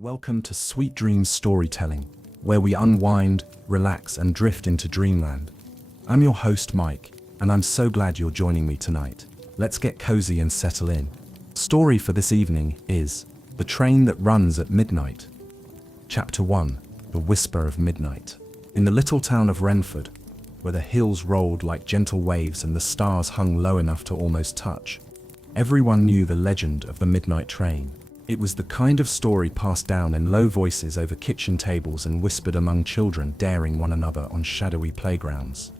Welcome to Sweet Dreams Storytelling, where we unwind, relax, and drift into dreamland. I'm your host, Mike, and I'm so glad you're joining me tonight. Let's get cozy and settle in. Story for this evening is The Train That Runs at Midnight. Chapter 1, The Whisper of Midnight. In the little town of Renford, where the hills rolled like gentle waves and the stars hung low enough to almost touch, everyone knew the legend of the midnight train. It was the kind of story passed down in low voices over kitchen tables and whispered among children daring one another on shadowy playgrounds.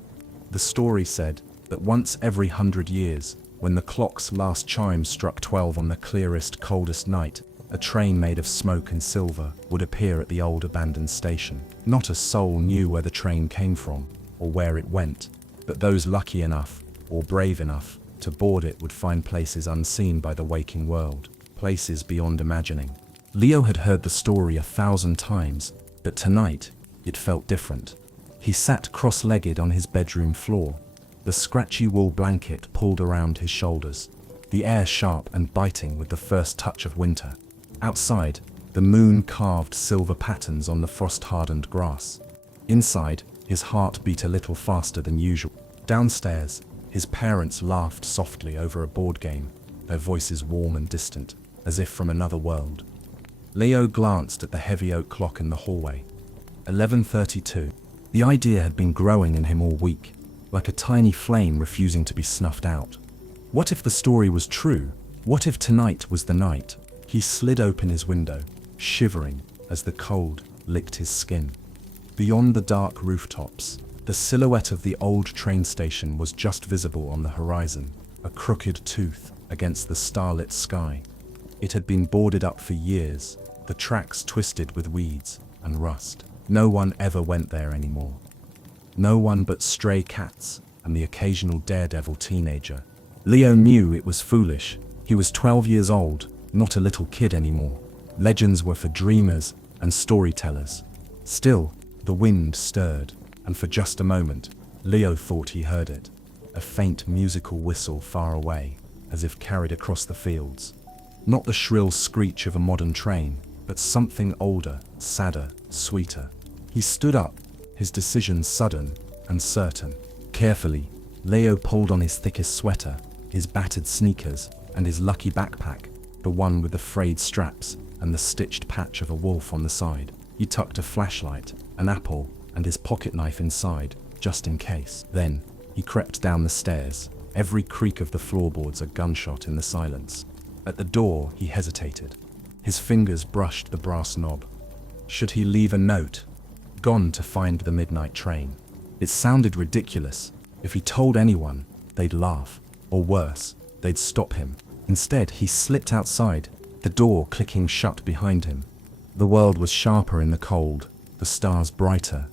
The story said that once every 100 years, when the clock's last chime struck 12 on the clearest, coldest night, a train made of smoke and silver would appear at the old abandoned station. Not a soul knew where the train came from or where it went, but those lucky enough or brave enough to board it would find places unseen by the waking world. Places beyond imagining. Leo had heard the story 1,000 times, but tonight it felt different. He sat cross-legged on his bedroom floor, the scratchy wool blanket pulled around his shoulders, the air sharp and biting with the first touch of winter. Outside, the moon carved silver patterns on the frost-hardened grass. Inside, his heart beat a little faster than usual. Downstairs, his parents laughed softly over a board game, their voices warm and distant, as if from another world. Leo glanced at the heavy oak clock in the hallway. 11:32. The idea had been growing in him all week, like a tiny flame refusing to be snuffed out. What if the story was true? What if tonight was the night? He slid open his window, shivering as the cold licked his skin. Beyond the dark rooftops, the silhouette of the old train station was just visible on the horizon, a crooked tooth against the starlit sky. It had been boarded up for years, the tracks twisted with weeds and rust. No one ever went there anymore. No one but stray cats and the occasional daredevil teenager. Leo knew it was foolish. He was 12 years old, not a little kid anymore. Legends were for dreamers and storytellers. Still, the wind stirred, and for just a moment, Leo thought he heard it. A faint musical whistle far away, as if carried across the fields. Not the shrill screech of a modern train, but something older, sadder, sweeter. He stood up, his decision sudden and certain. Carefully, Leo pulled on his thickest sweater, his battered sneakers, and his lucky backpack, the one with the frayed straps and the stitched patch of a wolf on the side. He tucked a flashlight, an apple, and his pocket knife inside, just in case. Then, he crept down the stairs, every creak of the floorboards a gunshot in the silence. At the door, he hesitated. His fingers brushed the brass knob. Should he leave a note? Gone to find the midnight train. It sounded ridiculous. If he told anyone, they'd laugh. Or worse, they'd stop him. Instead, he slipped outside, the door clicking shut behind him. The world was sharper in the cold, the stars brighter.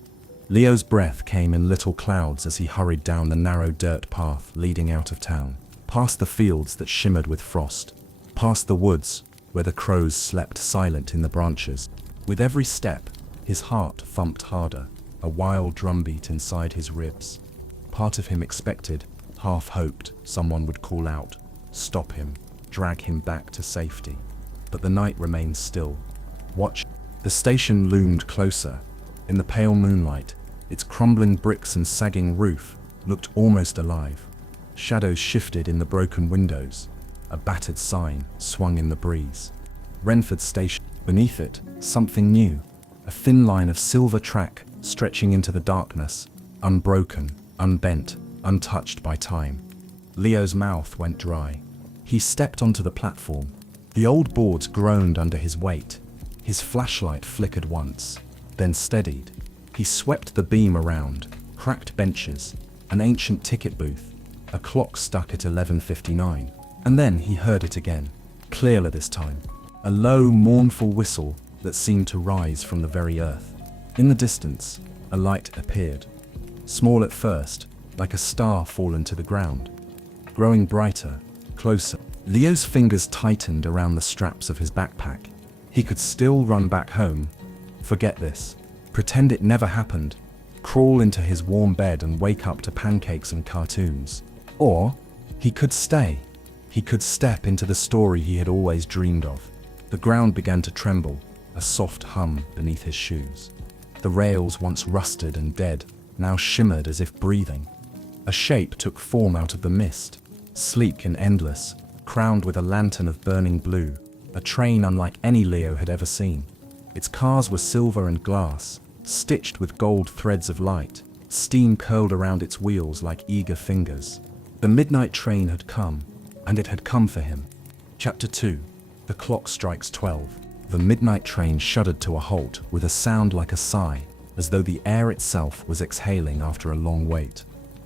Leo's breath came in little clouds as he hurried down the narrow dirt path leading out of town, past the fields that shimmered with frost, past the woods where the crows slept silent in the branches. With every step, his heart thumped harder, a wild drumbeat inside his ribs. Part of him expected, half hoped, someone would call out, stop him, drag him back to safety. But the night remained still. Watch. The station loomed closer. In the pale moonlight, its crumbling bricks and sagging roof looked almost alive. Shadows shifted in the broken windows. A battered sign swung in the breeze. Renford Station. Beneath it, something new. A thin line of silver track stretching into the darkness, unbroken, unbent, untouched by time. Leo's mouth went dry. He stepped onto the platform. The old boards groaned under his weight. His flashlight flickered once, then steadied. He swept the beam around, cracked benches, an ancient ticket booth, a clock stuck at 11:59. And then he heard it again, clearer this time, a low, mournful whistle that seemed to rise from the very earth. In the distance, a light appeared, small at first, like a star fallen to the ground, growing brighter, closer. Leo's fingers tightened around the straps of his backpack. He could still run back home, forget this, pretend it never happened, crawl into his warm bed and wake up to pancakes and cartoons. Or he could stay. He could step into the story he had always dreamed of. The ground began to tremble. a soft hum beneath his shoes. The rails, once rusted and dead, now shimmered as if breathing. A shape took form out of the mist, sleek and endless, crowned with a lantern of burning blue, a train unlike any Leo had ever seen. Its cars were silver and glass, stitched with gold threads of light. Steam curled around its wheels like eager fingers. The midnight train had come, and it had come for him. Chapter 2. The clock strikes 12. The midnight train shuddered to a halt with a sound like a sigh, as though the air itself was exhaling after a long wait.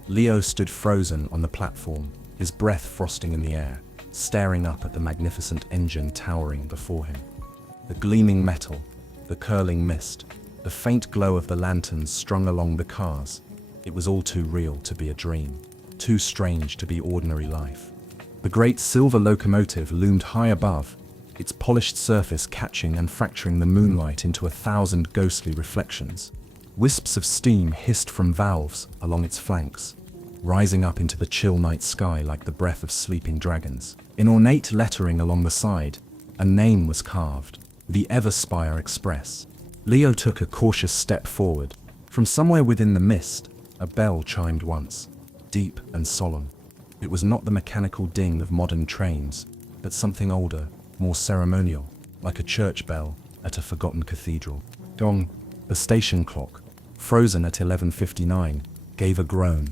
Leo stood frozen on the platform, his breath frosting in the air, staring up at the magnificent engine towering before him. The gleaming metal, the curling mist, the faint glow of the lanterns strung along the cars. It was all too real to be a dream, too strange to be ordinary life. The great silver locomotive loomed high above, its polished surface catching and fracturing the moonlight into 1,000 ghostly reflections. Wisps of steam hissed from valves along its flanks, rising up into the chill night sky like the breath of sleeping dragons. In ornate lettering along the side, a name was carved, the Everspire Express. Leo took a cautious step forward. From somewhere within the mist, a bell chimed once, deep and solemn. It was not the mechanical ding of modern trains, but something older, more ceremonial, like a church bell at a forgotten cathedral. Dong, the station clock, frozen at 11:59, gave a groan.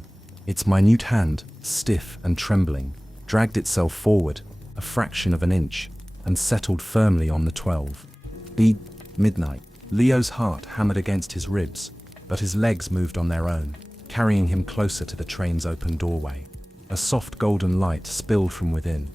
Its minute hand, stiff and trembling, dragged itself forward a fraction of an inch and settled firmly on the 12. Midnight. Leo's heart hammered against his ribs, but his legs moved on their own, carrying him closer to the train's open doorway. A soft golden light spilled from within,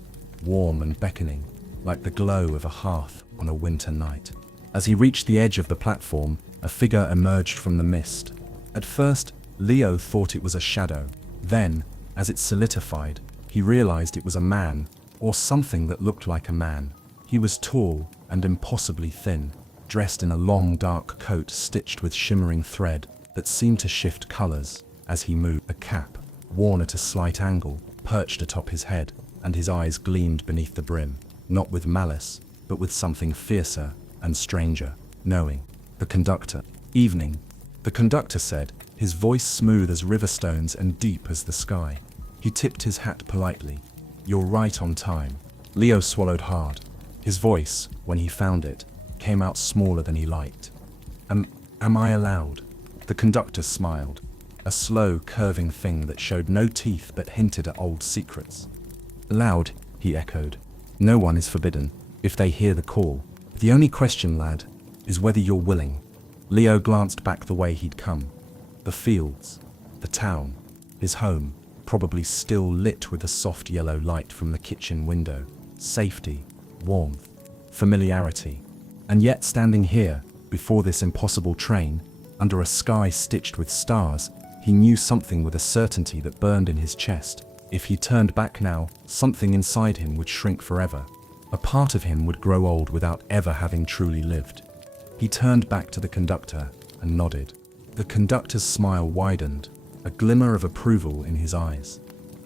warm and beckoning, like the glow of a hearth on a winter night. As he reached the edge of the platform, a figure emerged from the mist. At first, Leo thought it was a shadow. Then, as it solidified, he realized it was a man, or something that looked like a man. He was tall and impossibly thin, dressed in a long dark coat stitched with shimmering thread that seemed to shift colors as he moved. A cap, worn at a slight angle, perched atop his head, and his eyes gleamed beneath the brim, not with malice, but with something fiercer and stranger, knowing. The conductor. Evening, the conductor said, his voice smooth as river stones and deep as the sky. He tipped his hat politely. You're right on time. Leo swallowed hard. His voice, when he found it, came out smaller than he liked. Am I allowed? The conductor smiled, a slow, curving thing that showed no teeth but hinted at old secrets. Allowed, he echoed. No one is forbidden, if they hear the call. The only question, lad, is whether you're willing. Leo glanced back the way he'd come. The fields, the town, his home, probably still lit with a soft yellow light from the kitchen window. Safety, warmth, familiarity. And yet standing here, before this impossible train, under a sky stitched with stars, he knew something with a certainty that burned in his chest. If he turned back now, something inside him would shrink forever. A part of him would grow old without ever having truly lived. He turned back to the conductor and nodded. The conductor's smile widened, a glimmer of approval in his eyes.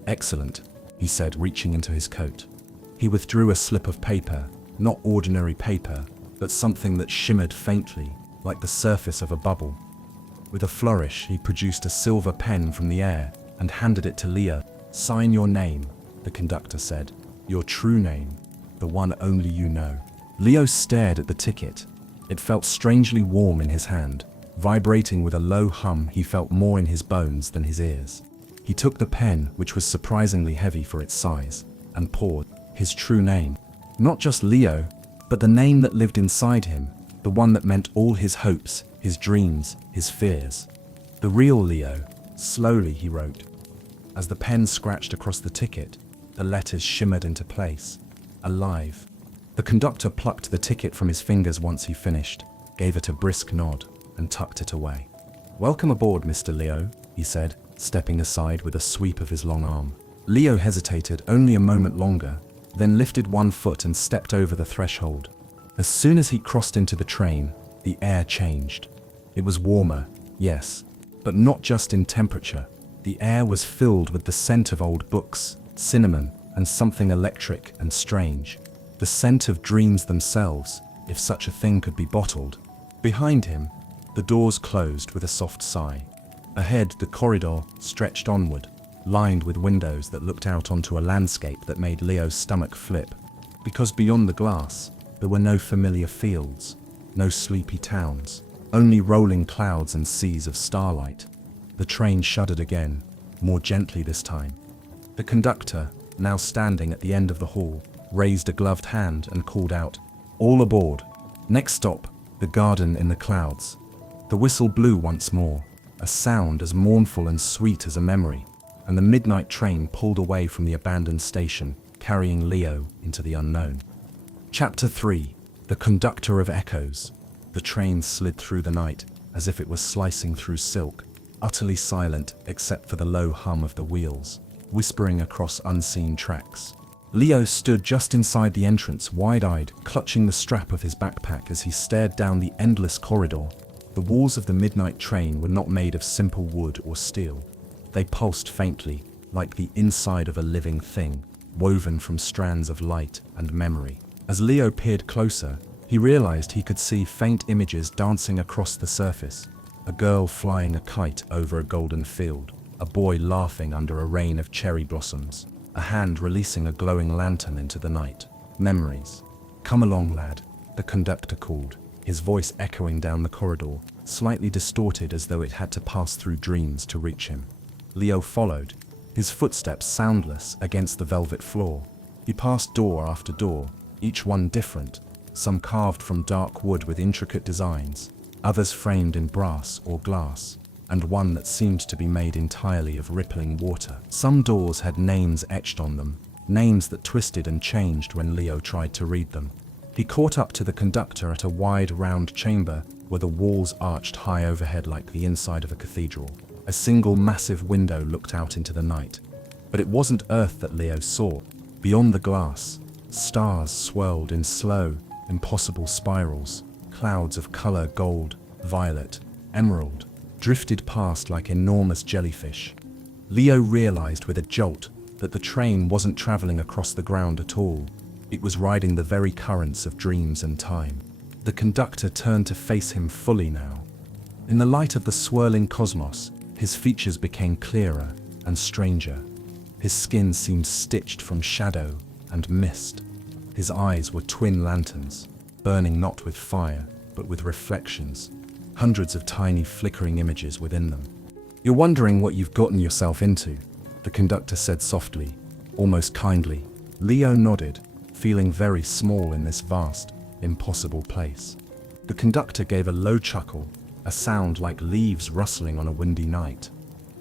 Excellent, he said, reaching into his coat. He withdrew a slip of paper, not ordinary paper, but something that shimmered faintly, like the surface of a bubble. With a flourish, he produced a silver pen from the air and handed it to Leo. Sign your name, the conductor said. Your true name, the one only you know. Leo stared at the ticket. It felt strangely warm in his hand, vibrating with a low hum he felt more in his bones than his ears. He took the pen, which was surprisingly heavy for its size, and poured his true name. Not just Leo, but the name that lived inside him, the one that meant all his hopes, his dreams, his fears. The real Leo. Slowly he wrote. As the pen scratched across the ticket, the letters shimmered into place. Alive. The conductor plucked the ticket from his fingers once he finished, gave it a brisk nod, and tucked it away. Welcome aboard, Mr. Leo, he said, stepping aside with a sweep of his long arm. Leo hesitated only a moment longer, then lifted one foot and stepped over the threshold. As soon as he crossed into the train, the air changed. It was warmer, yes, but not just in temperature. The air was filled with the scent of old books, cinnamon, and something electric and strange. The scent of dreams themselves, if such a thing could be bottled. Behind him, the doors closed with a soft sigh. Ahead, the corridor stretched onward, lined with windows that looked out onto a landscape that made Leo's stomach flip. Because beyond the glass, there were no familiar fields, no sleepy towns, only rolling clouds and seas of starlight. The train shuddered again, more gently this time. The conductor, now standing at the end of the hall, raised a gloved hand and called out, "All aboard." Next stop, the garden in the clouds. The whistle blew once more, a sound as mournful and sweet as a memory, and the midnight train pulled away from the abandoned station, carrying Leo into the unknown. Chapter 3: The Conductor of Echoes. The train slid through the night, as if it was slicing through silk, utterly silent except for the low hum of the wheels, whispering across unseen tracks. Leo stood just inside the entrance, wide-eyed, clutching the strap of his backpack as he stared down the endless corridor. The walls of the midnight train were not made of simple wood or steel. They pulsed faintly, like the inside of a living thing, woven from strands of light and memory. As Leo peered closer, he realized he could see faint images dancing across the surface. A girl flying a kite over a golden field, a boy laughing under a rain of cherry blossoms, a hand releasing a glowing lantern into the night. Memories. "Come along, lad," the conductor called, his voice echoing down the corridor, slightly distorted as though it had to pass through dreams to reach him. Leo followed, his footsteps soundless against the velvet floor. He passed door after door, each one different, some carved from dark wood with intricate designs, others framed in brass or glass, and one that seemed to be made entirely of rippling water. Some doors had names etched on them, names that twisted and changed when Leo tried to read them. He caught up to the conductor at a wide, round chamber where the walls arched high overhead like the inside of a cathedral. A single massive window looked out into the night. But it wasn't Earth that Leo saw. Beyond the glass, stars swirled in slow, impossible spirals. Clouds of color gold, violet, emerald, drifted past like enormous jellyfish. Leo realized with a jolt that the train wasn't traveling across the ground at all. It was riding the very currents of dreams and time. The conductor turned to face him fully now. In the light of the swirling cosmos, his features became clearer and stranger. His skin seemed stitched from shadow and mist. His eyes were twin lanterns, burning not with fire, but with reflections, hundreds of tiny flickering images within them. "You're wondering what you've gotten yourself into," the conductor said softly, almost kindly. Leo nodded, feeling very small in this vast, impossible place. The conductor gave a low chuckle, a sound like leaves rustling on a windy night.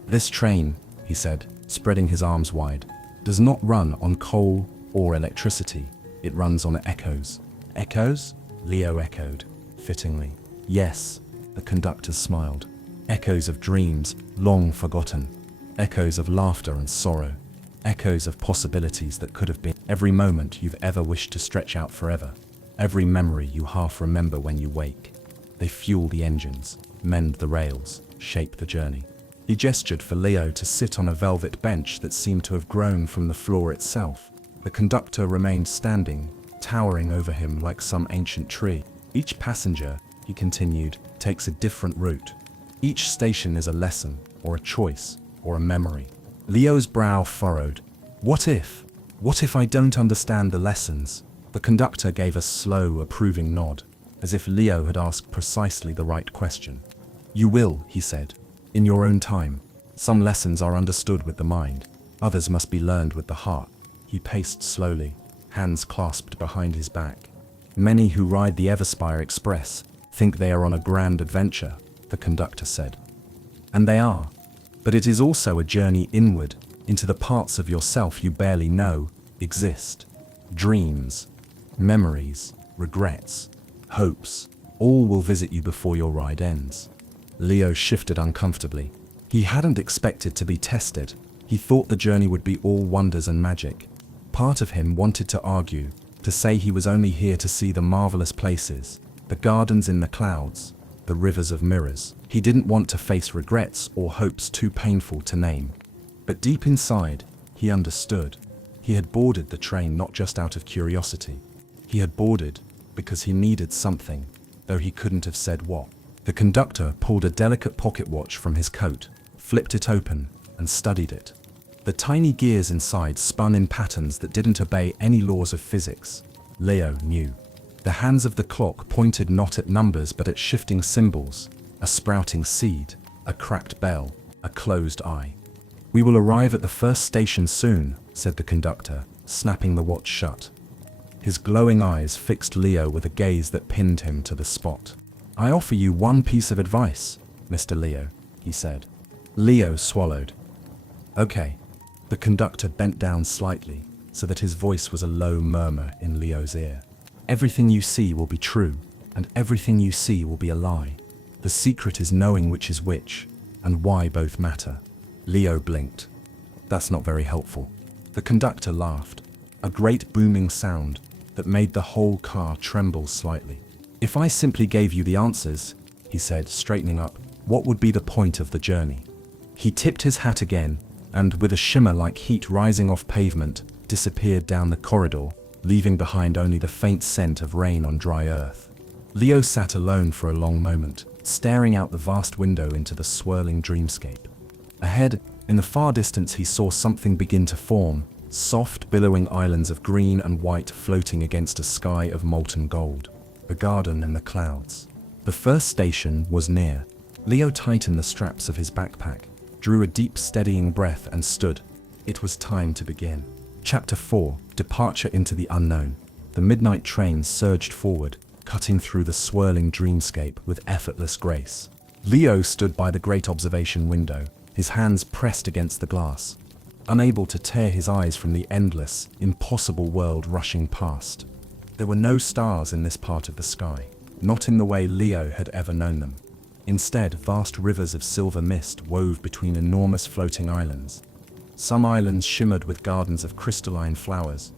"This train," he said, spreading his arms wide, "does not run on coal or electricity. It runs on echoes." "Echoes?" Leo echoed, fittingly. "Yes," the conductor smiled. "Echoes of dreams, long forgotten. Echoes of laughter and sorrow. Echoes of possibilities that could have been. Every moment you've ever wished to stretch out forever. Every memory you half remember when you wake. They fuel the engines, mend the rails, shape the journey." He gestured for Leo to sit on a velvet bench that seemed to have grown from the floor itself. The conductor remained standing, towering over him like some ancient tree. "Each passenger," he continued, "takes a different route. Each station is a lesson, or a choice, or a memory." Leo's brow furrowed. What if I don't understand the lessons?" The conductor gave a slow, approving nod, as if Leo had asked precisely the right question. "You will," he said, "in your own time. Some lessons are understood with the mind, others must be learned with the heart." He paced slowly, hands clasped behind his back. "Many who ride the Everspire Express think they are on a grand adventure," the conductor said. "And they are. But it is also a journey inward, into the parts of yourself you barely know exist. Dreams, memories, regrets, hopes, all will visit you before your ride ends." Leo shifted uncomfortably. He hadn't expected to be tested. He thought the journey would be all wonders and magic. Part of him wanted to argue, to say he was only here to see the marvelous places, the gardens in the clouds, the rivers of mirrors. He didn't want to face regrets or hopes too painful to name. But deep inside, he understood. He had boarded the train not just out of curiosity. He had boarded because he needed something, though he couldn't have said what. The conductor pulled a delicate pocket watch from his coat, flipped it open, and studied it. The tiny gears inside spun in patterns that didn't obey any laws of physics. Leo knew. The hands of the clock pointed not at numbers but at shifting symbols, a sprouting seed, a cracked bell, a closed eye. "We will arrive at the first station soon," said the conductor, snapping the watch shut. His glowing eyes fixed Leo with a gaze that pinned him to the spot. "I offer you one piece of advice, Mr. Leo," he said. Leo swallowed. "Okay." The conductor bent down slightly, so that his voice was a low murmur in Leo's ear. "Everything you see will be true, and everything you see will be a lie. The secret is knowing which is which, and why both matter." Leo blinked. "That's not very helpful." The conductor laughed, a great booming sound that made the whole car tremble slightly. "If I simply gave you the answers," he said, straightening up, "what would be the point of the journey?" He tipped his hat again, and with a shimmer like heat rising off pavement, disappeared down the corridor, leaving behind only the faint scent of rain on dry earth. Leo sat alone for a long moment, staring out the vast window into the swirling dreamscape. Ahead, in the far distance, he saw something begin to form, soft, billowing islands of green and white floating against a sky of molten gold. A garden in the clouds. The first station was near. Leo tightened the straps of his backpack, drew a deep, steadying breath, and stood. It was time to begin. Chapter 4: Departure into the Unknown. The midnight train surged forward, cutting through the swirling dreamscape with effortless grace. Leo stood by the great observation window, his hands pressed against the glass, unable to tear his eyes from the endless, impossible world rushing past. There were no stars in this part of the sky, not in the way Leo had ever known them. Instead, vast rivers of silver mist wove between enormous floating islands. Some islands shimmered with gardens of crystalline flowers.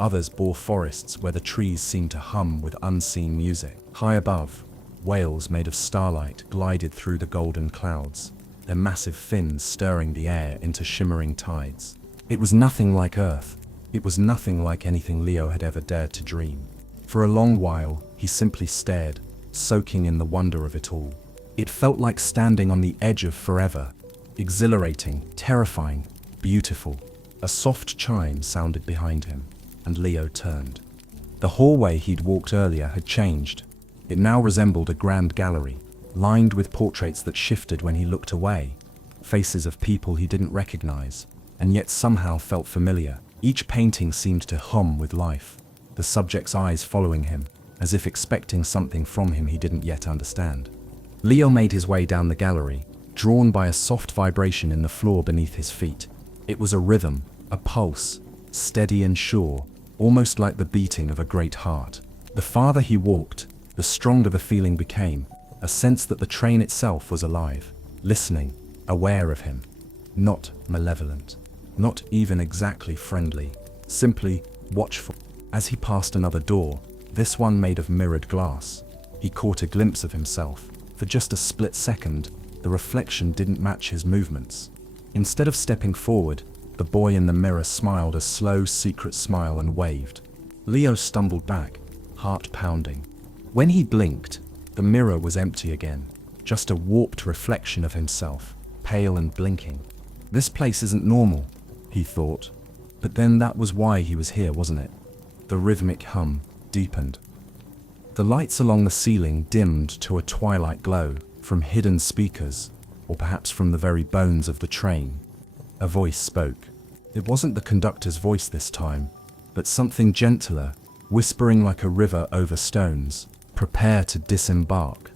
Others bore forests where the trees seemed to hum with unseen music. High above, whales made of starlight glided through the golden clouds, their massive fins stirring the air into shimmering tides. It was nothing like Earth. It was nothing like anything Leo had ever dared to dream. For a long while, he simply stared, soaking in the wonder of it all. It felt like standing on the edge of forever, exhilarating, terrifying, beautiful. A soft chime sounded behind him, and Leo turned. The hallway he'd walked earlier had changed. It now resembled a grand gallery, lined with portraits that shifted when he looked away, faces of people he didn't recognize, and yet somehow felt familiar. Each painting seemed to hum with life, the subject's eyes following him, as if expecting something from him he didn't yet understand. Leo made his way down the gallery, drawn by a soft vibration in the floor beneath his feet. It was a rhythm, a pulse, steady and sure, almost like the beating of a great heart. The farther he walked, the stronger the feeling became, a sense that the train itself was alive, listening, aware of him. Not malevolent, not even exactly friendly, simply watchful. As he passed another door, this one made of mirrored glass, he caught a glimpse of himself. For just a split second, the reflection didn't match his movements. Instead of stepping forward, the boy in the mirror smiled a slow, secret smile and waved. Leo stumbled back, heart pounding. When he blinked, the mirror was empty again, just a warped reflection of himself, pale and blinking. This place isn't normal, he thought. But then that was why he was here, wasn't it? The rhythmic hum deepened. The lights along the ceiling dimmed to a twilight glow from hidden speakers, or perhaps from the very bones of the train. A voice spoke. It wasn't the conductor's voice this time, but something gentler, whispering like a river over stones. Prepare to disembark.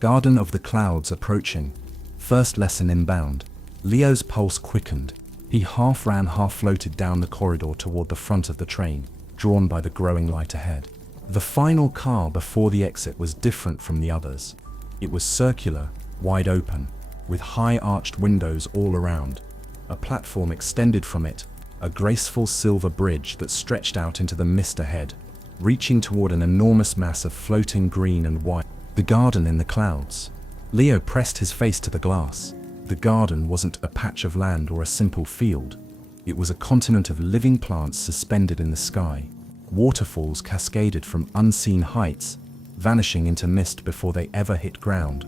Garden of the clouds approaching. First lesson inbound. Leo's pulse quickened. He half ran, half floated down the corridor toward the front of the train, drawn by the growing light ahead. The final car before the exit was different from the others. It was circular, wide open, with high arched windows all around. A platform extended from it, a graceful silver bridge that stretched out into the mist ahead, reaching toward an enormous mass of floating green and white. The garden in the clouds. Leo pressed his face to the glass. The garden wasn't a patch of land or a simple field. It was a continent of living plants suspended in the sky. Waterfalls cascaded from unseen heights, vanishing into mist before they ever hit ground.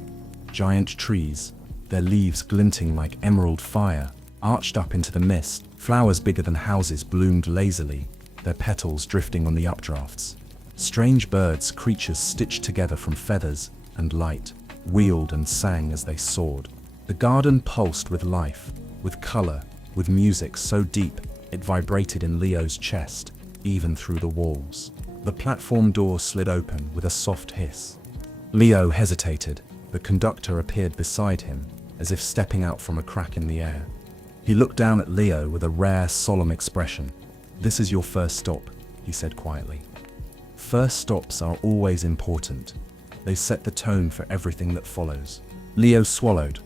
Giant trees, their leaves glinting like emerald fire, arched up into the mist. Flowers bigger than houses bloomed lazily, their petals drifting on the updrafts. Strange birds, creatures stitched together from feathers and light, wheeled and sang as they soared. The garden pulsed with life, with color, with music so deep it vibrated in Leo's chest, even through the walls. The platform door slid open with a soft hiss. Leo hesitated. The conductor appeared beside him, as if stepping out from a crack in the air. He looked down at Leo with a rare, solemn expression. "This is your first stop," he said quietly. First stops are always important. They set the tone for everything that follows. Leo swallowed.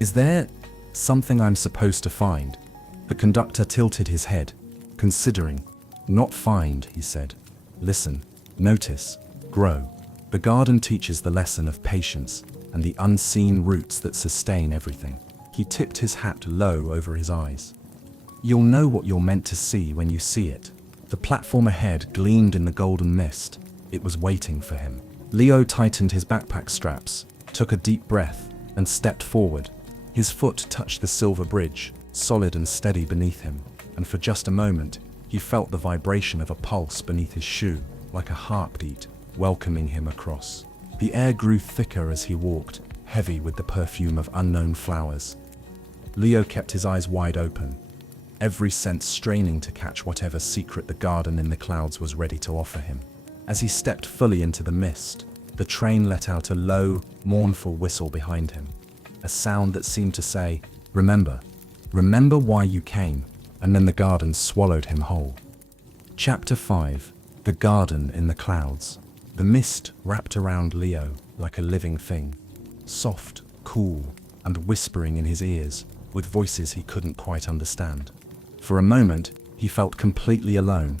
"Is there something I'm supposed to find?" The conductor tilted his head, considering. "Not find," he said. "Listen, notice, grow. The garden teaches the lesson of patience and the unseen roots that sustain everything." He tipped his hat low over his eyes. "You'll know what you're meant to see when you see it." The platform ahead gleamed in the golden mist. It was waiting for him. Leo tightened his backpack straps, took a deep breath, and stepped forward. His foot touched the silver bridge, solid and steady beneath him, and for just a moment, he felt the vibration of a pulse beneath his shoe, like a heartbeat, welcoming him across. The air grew thicker as he walked, heavy with the perfume of unknown flowers. Leo kept his eyes wide open, every sense straining to catch whatever secret the garden in the clouds was ready to offer him. As he stepped fully into the mist, the train let out a low, mournful whistle behind him, a sound that seemed to say, "Remember, remember why you came," and then the garden swallowed him whole. Chapter 5. The Garden in the Clouds. The mist wrapped around Leo like a living thing, soft, cool, and whispering in his ears, with voices he couldn't quite understand. For a moment, he felt completely alone.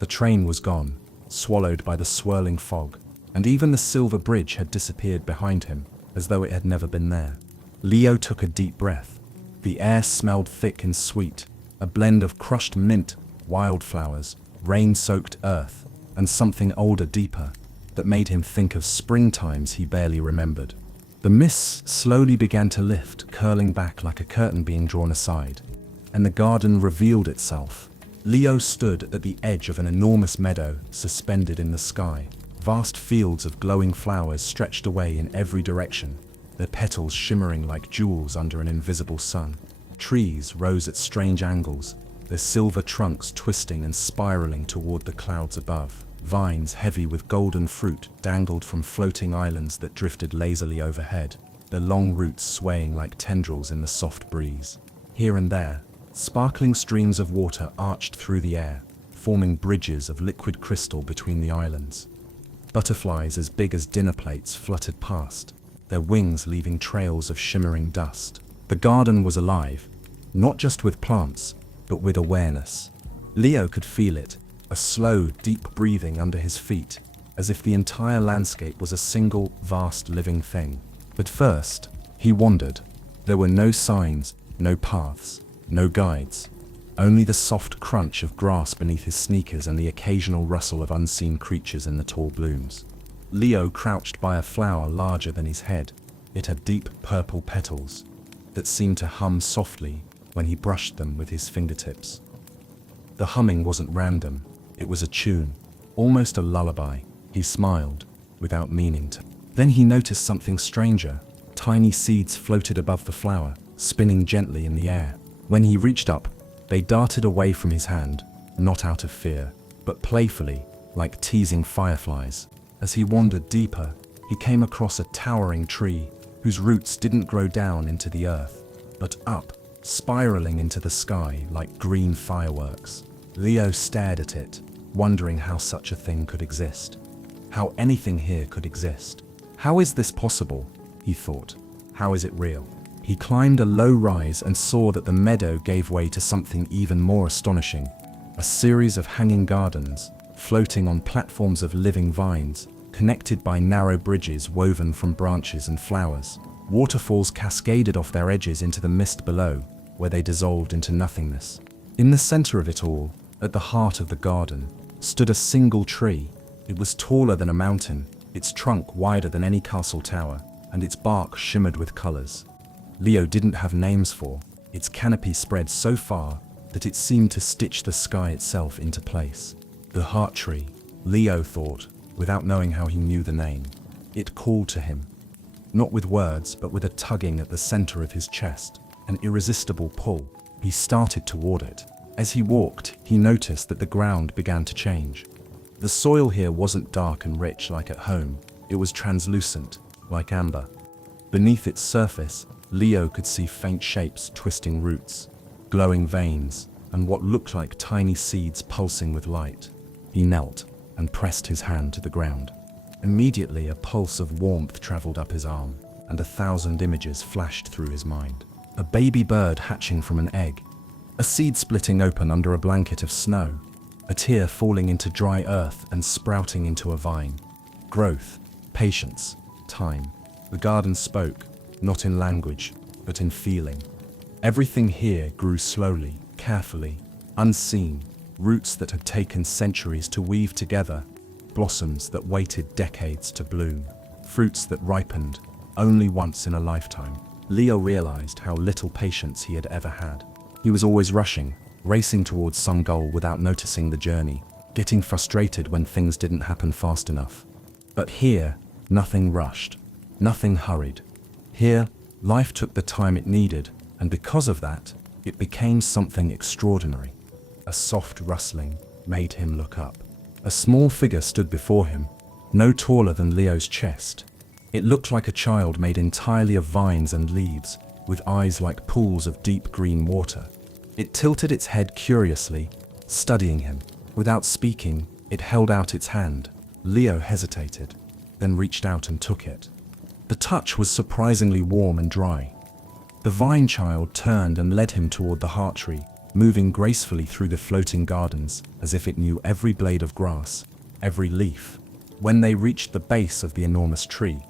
The train was gone, swallowed by the swirling fog, and even the silver bridge had disappeared behind him, as though it had never been there. Leo took a deep breath. The air smelled thick and sweet, a blend of crushed mint, wildflowers, rain-soaked earth, and something older, deeper, that made him think of springtimes he barely remembered. The mist slowly began to lift, curling back like a curtain being drawn aside, and the garden revealed itself. Leo stood at the edge of an enormous meadow suspended in the sky. Vast fields of glowing flowers stretched away in every direction, their petals shimmering like jewels under an invisible sun. Trees rose at strange angles, their silver trunks twisting and spiraling toward the clouds above. Vines heavy with golden fruit dangled from floating islands that drifted lazily overhead, their long roots swaying like tendrils in the soft breeze. Here and there, sparkling streams of water arched through the air, forming bridges of liquid crystal between the islands. Butterflies as big as dinner plates fluttered past, their wings leaving trails of shimmering dust. The garden was alive, not just with plants, but with awareness. Leo could feel it, a slow, deep breathing under his feet, as if the entire landscape was a single, vast living thing. But first, he wandered. There were no signs, no paths, no guides, only the soft crunch of grass beneath his sneakers and the occasional rustle of unseen creatures in the tall blooms. Leo crouched by a flower larger than his head. It had deep purple petals that seemed to hum softly when he brushed them with his fingertips. The humming wasn't random. It was a tune, almost a lullaby. He smiled, without meaning to. Then he noticed something stranger. Tiny seeds floated above the flower, spinning gently in the air. When he reached up, they darted away from his hand, not out of fear, but playfully, like teasing fireflies. As he wandered deeper, he came across a towering tree whose roots didn't grow down into the earth, but up, spiraling into the sky like green fireworks. Leo stared at it, wondering how such a thing could exist. How anything here could exist. How is this possible? He thought. How is it real? He climbed a low rise and saw that the meadow gave way to something even more astonishing. A series of hanging gardens, floating on platforms of living vines, connected by narrow bridges woven from branches and flowers. Waterfalls cascaded off their edges into the mist below, where they dissolved into nothingness. In the center of it all, at the heart of the garden, stood a single tree. It was taller than a mountain, its trunk wider than any castle tower, and its bark shimmered with colors Leo didn't have names for. Its canopy spread so far that it seemed to stitch the sky itself into place. The heart tree, Leo thought, without knowing how he knew the name. It called to him, not with words, but with a tugging at the center of his chest, an irresistible pull. He started toward it. As he walked, he noticed that the ground began to change. The soil here wasn't dark and rich like at home. It was translucent, like amber. Beneath its surface, Leo could see faint shapes twisting roots, glowing veins, and what looked like tiny seeds pulsing with light. He knelt and pressed his hand to the ground. Immediately, a pulse of warmth traveled up his arm, and 1,000 images flashed through his mind. A baby bird hatching from an egg, a seed splitting open under a blanket of snow, a tear falling into dry earth and sprouting into a vine. Growth, patience, time. The garden spoke, not in language, but in feeling. Everything here grew slowly, carefully, unseen, roots that had taken centuries to weave together, blossoms that waited decades to bloom, fruits that ripened only once in a lifetime. Leo realized how little patience he had ever had. He was always rushing, racing towards some goal without noticing the journey, getting frustrated when things didn't happen fast enough. But here, nothing rushed, nothing hurried. Here, life took the time it needed, and because of that, it became something extraordinary. A soft rustling made him look up. A small figure stood before him, no taller than Leo's chest. It looked like a child made entirely of vines and leaves, with eyes like pools of deep green water. It tilted its head curiously, studying him. Without speaking, it held out its hand. Leo hesitated, then reached out and took it. The touch was surprisingly warm and dry. The vine child turned and led him toward the heart tree, moving gracefully through the floating gardens as if it knew every blade of grass, every leaf. When they reached the base of the enormous tree,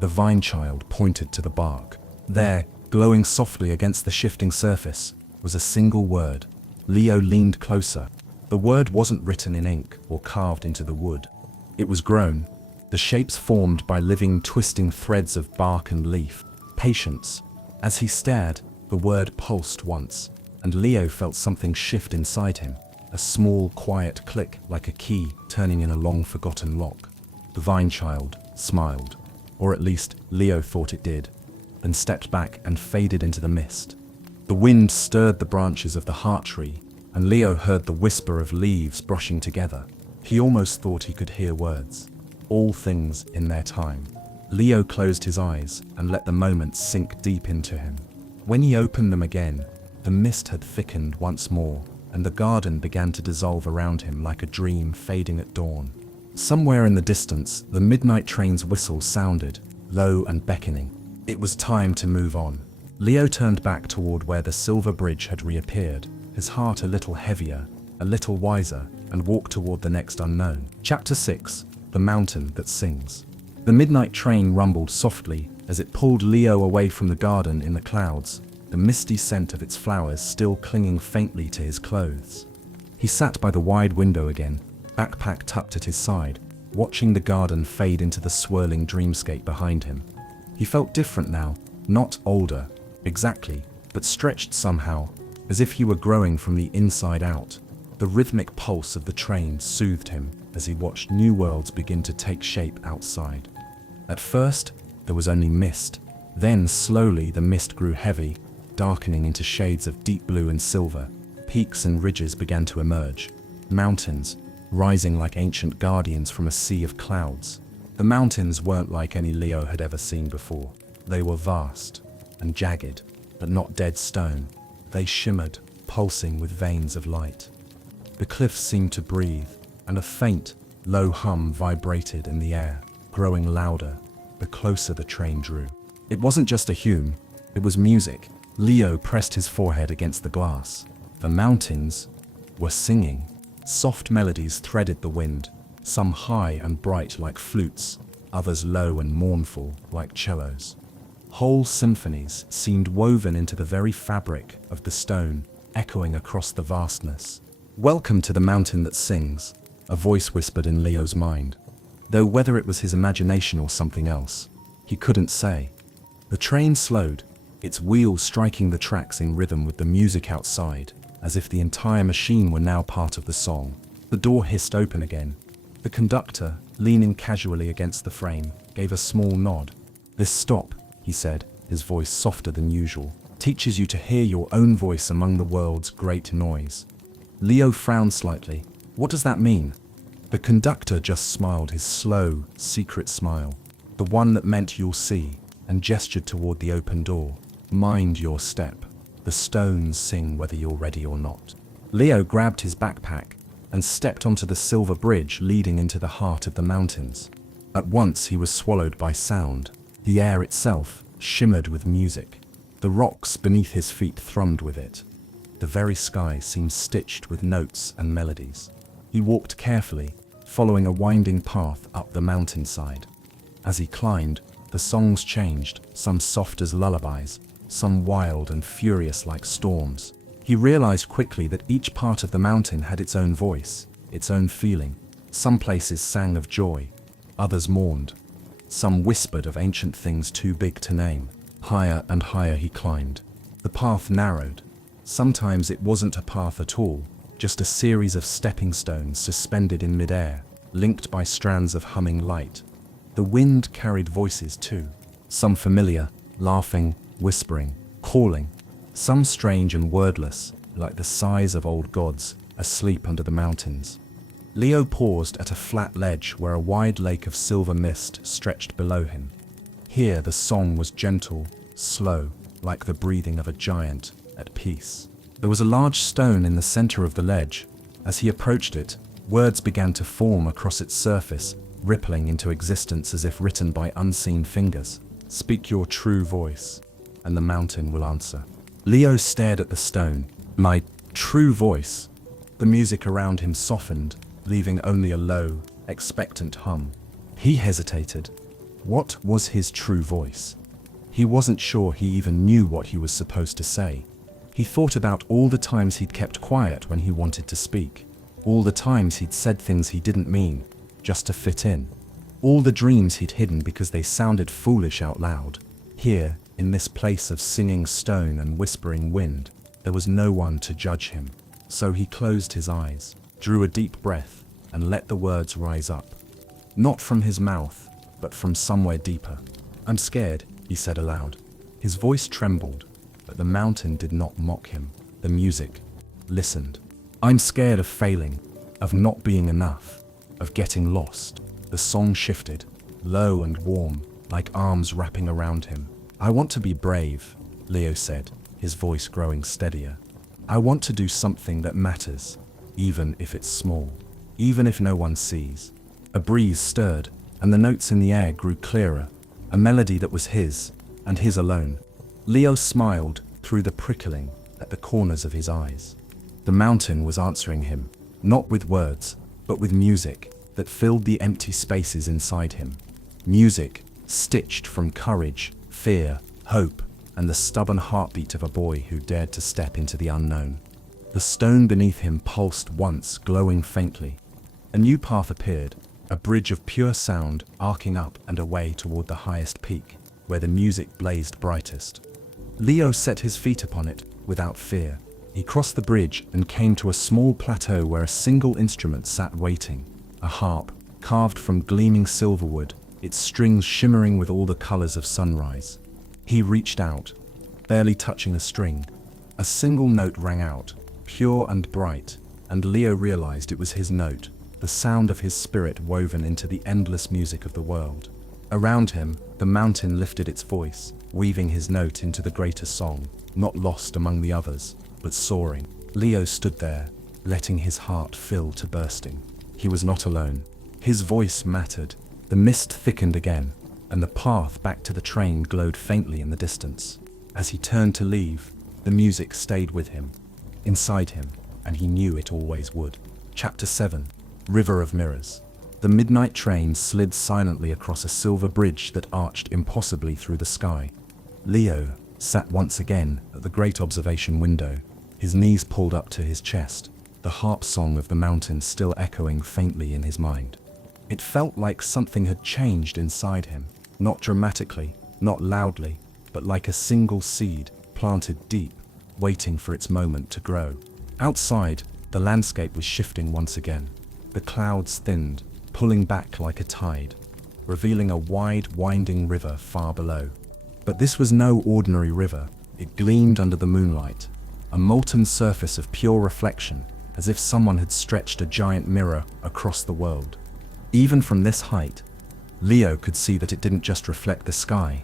the vine child pointed to the bark. There, glowing softly against the shifting surface, was a single word. Leo leaned closer. The word wasn't written in ink or carved into the wood. It was grown, the shapes formed by living, twisting threads of bark and leaf. Patience. As he stared, the word pulsed once, and Leo felt something shift inside him, a small, quiet click like a key turning in a long-forgotten lock. The vine child smiled, or at least Leo thought it did, then stepped back and faded into the mist. The wind stirred the branches of the heart tree, and Leo heard the whisper of leaves brushing together. He almost thought he could hear words. All things in their time. Leo closed his eyes and let the moments sink deep into him. When he opened them again, the mist had thickened once more, and the garden began to dissolve around him like a dream fading at dawn. Somewhere in the distance, the midnight train's whistle sounded, low and beckoning. It was time to move on. Leo turned back toward where the silver bridge had reappeared, his heart a little heavier, a little wiser, and walked toward the next unknown. Chapter 6. The Mountain That Sings. The midnight train rumbled softly as it pulled Leo away from the garden in the clouds, the misty scent of its flowers still clinging faintly to his clothes. He sat by the wide window again, backpack tucked at his side, watching the garden fade into the swirling dreamscape behind him. He felt different now, not older, exactly, but stretched somehow, as if he were growing from the inside out. The rhythmic pulse of the train soothed him as he watched new worlds begin to take shape outside. At first, there was only mist. Then, slowly, the mist grew heavy, darkening into shades of deep blue and silver. Peaks and ridges began to emerge. Mountains, rising like ancient guardians from a sea of clouds. The mountains weren't like any Leo had ever seen before. They were vast and jagged, but not dead stone. They shimmered, pulsing with veins of light. The cliffs seemed to breathe, and a faint, low hum vibrated in the air, growing louder the closer the train drew. It wasn't just a hum, it was music. Leo pressed his forehead against the glass. The mountains were singing. Soft melodies threaded the wind, some high and bright like flutes, others low and mournful like cellos. Whole symphonies seemed woven into the very fabric of the stone, echoing across the vastness. Welcome to the mountain that sings. a voice whispered in Leo's mind. Though whether it was his imagination or something else, he couldn't say. The train slowed, its wheels striking the tracks in rhythm with the music outside, as if the entire machine were now part of the song. The door hissed open again. The conductor, leaning casually against the frame, gave a small nod. "This stop," he said, his voice softer than usual, "teaches you to hear your own voice among the world's great noise." Leo frowned slightly. "What does that mean?" The conductor just smiled his slow, secret smile, the one that meant "you'll see," and gestured toward the open door. "Mind your step. The stones sing whether you're ready or not." Leo grabbed his backpack and stepped onto the silver bridge leading into the heart of the mountains. At once he was swallowed by sound. The air itself shimmered with music. The rocks beneath his feet thrummed with it. The very sky seemed stitched with notes and melodies. He walked carefully, following a winding path up the mountainside. As he climbed, the songs changed, some soft as lullabies, some wild and furious like storms. He realized quickly that each part of the mountain had its own voice, its own feeling. Some places sang of joy, others mourned. Some whispered of ancient things too big to name. Higher and higher he climbed. The path narrowed. Sometimes it wasn't a path at all, just a series of stepping stones suspended in midair, linked by strands of humming light. The wind carried voices too, some familiar, laughing, whispering, calling. Some strange and wordless, like the sighs of old gods, asleep under the mountains. Leo paused at a flat ledge where a wide lake of silver mist stretched below him. Here the song was gentle, slow, like the breathing of a giant, at peace. There was a large stone in the center of the ledge. As he approached it, words began to form across its surface, rippling into existence as if written by unseen fingers. "Speak your true voice, and the mountain will answer." Leo stared at the stone. "My true voice?" The music around him softened, leaving only a low, expectant hum. He hesitated. What was his true voice? He wasn't sure he even knew what he was supposed to say. He thought about all the times he'd kept quiet when he wanted to speak. All the times he'd said things he didn't mean, just to fit in. All the dreams he'd hidden because they sounded foolish out loud. Here, in this place of singing stone and whispering wind, there was no one to judge him. So he closed his eyes, drew a deep breath, and let the words rise up. Not from his mouth, but from somewhere deeper. "I'm scared," he said aloud. His voice trembled, but the mountain did not mock him. The music listened. "I'm scared of failing, of not being enough, of getting lost." The song shifted, low and warm, like arms wrapping around him. "I want to be brave," Leo said, his voice growing steadier. "I want to do something that matters, even if it's small, even if no one sees." A breeze stirred, and the notes in the air grew clearer, a melody that was his, and his alone. Leo smiled through the prickling at the corners of his eyes. The mountain was answering him, not with words, but with music that filled the empty spaces inside him. Music stitched from courage, fear, hope, and the stubborn heartbeat of a boy who dared to step into the unknown. The stone beneath him pulsed once, glowing faintly. A new path appeared, a bridge of pure sound arcing up and away toward the highest peak, where the music blazed brightest. Leo set his feet upon it without fear. He crossed the bridge and came to a small plateau where a single instrument sat waiting, a harp carved from gleaming silverwood, its strings shimmering with all the colors of sunrise. He reached out, barely touching a string. A single note rang out, pure and bright, and Leo realized it was his note, the sound of his spirit woven into the endless music of the world. Around him, the mountain lifted its voice, weaving his note into the greater song, not lost among the others, but soaring. Leo stood there, letting his heart fill to bursting. He was not alone. His voice mattered. The mist thickened again, and the path back to the train glowed faintly in the distance. As he turned to leave, the music stayed with him, inside him, and he knew it always would. Chapter 7. River of Mirrors. The midnight train slid silently across a silver bridge that arched impossibly through the sky. Leo sat once again at the great observation window, his knees pulled up to his chest. the harp song of the mountains still echoing faintly in his mind. It felt like something had changed inside him, not dramatically, not loudly, but like a single seed planted deep, waiting for its moment to grow. Outside, the landscape was shifting once again. The clouds thinned, pulling back like a tide, revealing a wide, winding river far below. But this was no ordinary river. It gleamed under the moonlight, a molten surface of pure reflection, as if someone had stretched a giant mirror across the world. Even from this height, Leo could see that it didn't just reflect the sky.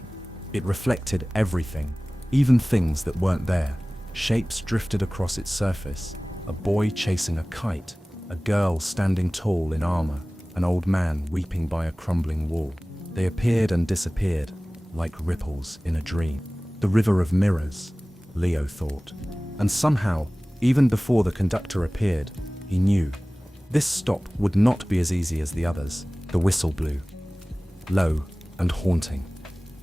It reflected everything, even things that weren't there. Shapes drifted across its surface, a boy chasing a kite, a girl standing tall in armor, an old man weeping by a crumbling wall. They appeared and disappeared, like ripples in a dream. The river of mirrors, Leo thought. And somehow, even before the conductor appeared, he knew. This stop would not be as easy as the others. The whistle blew, low and haunting.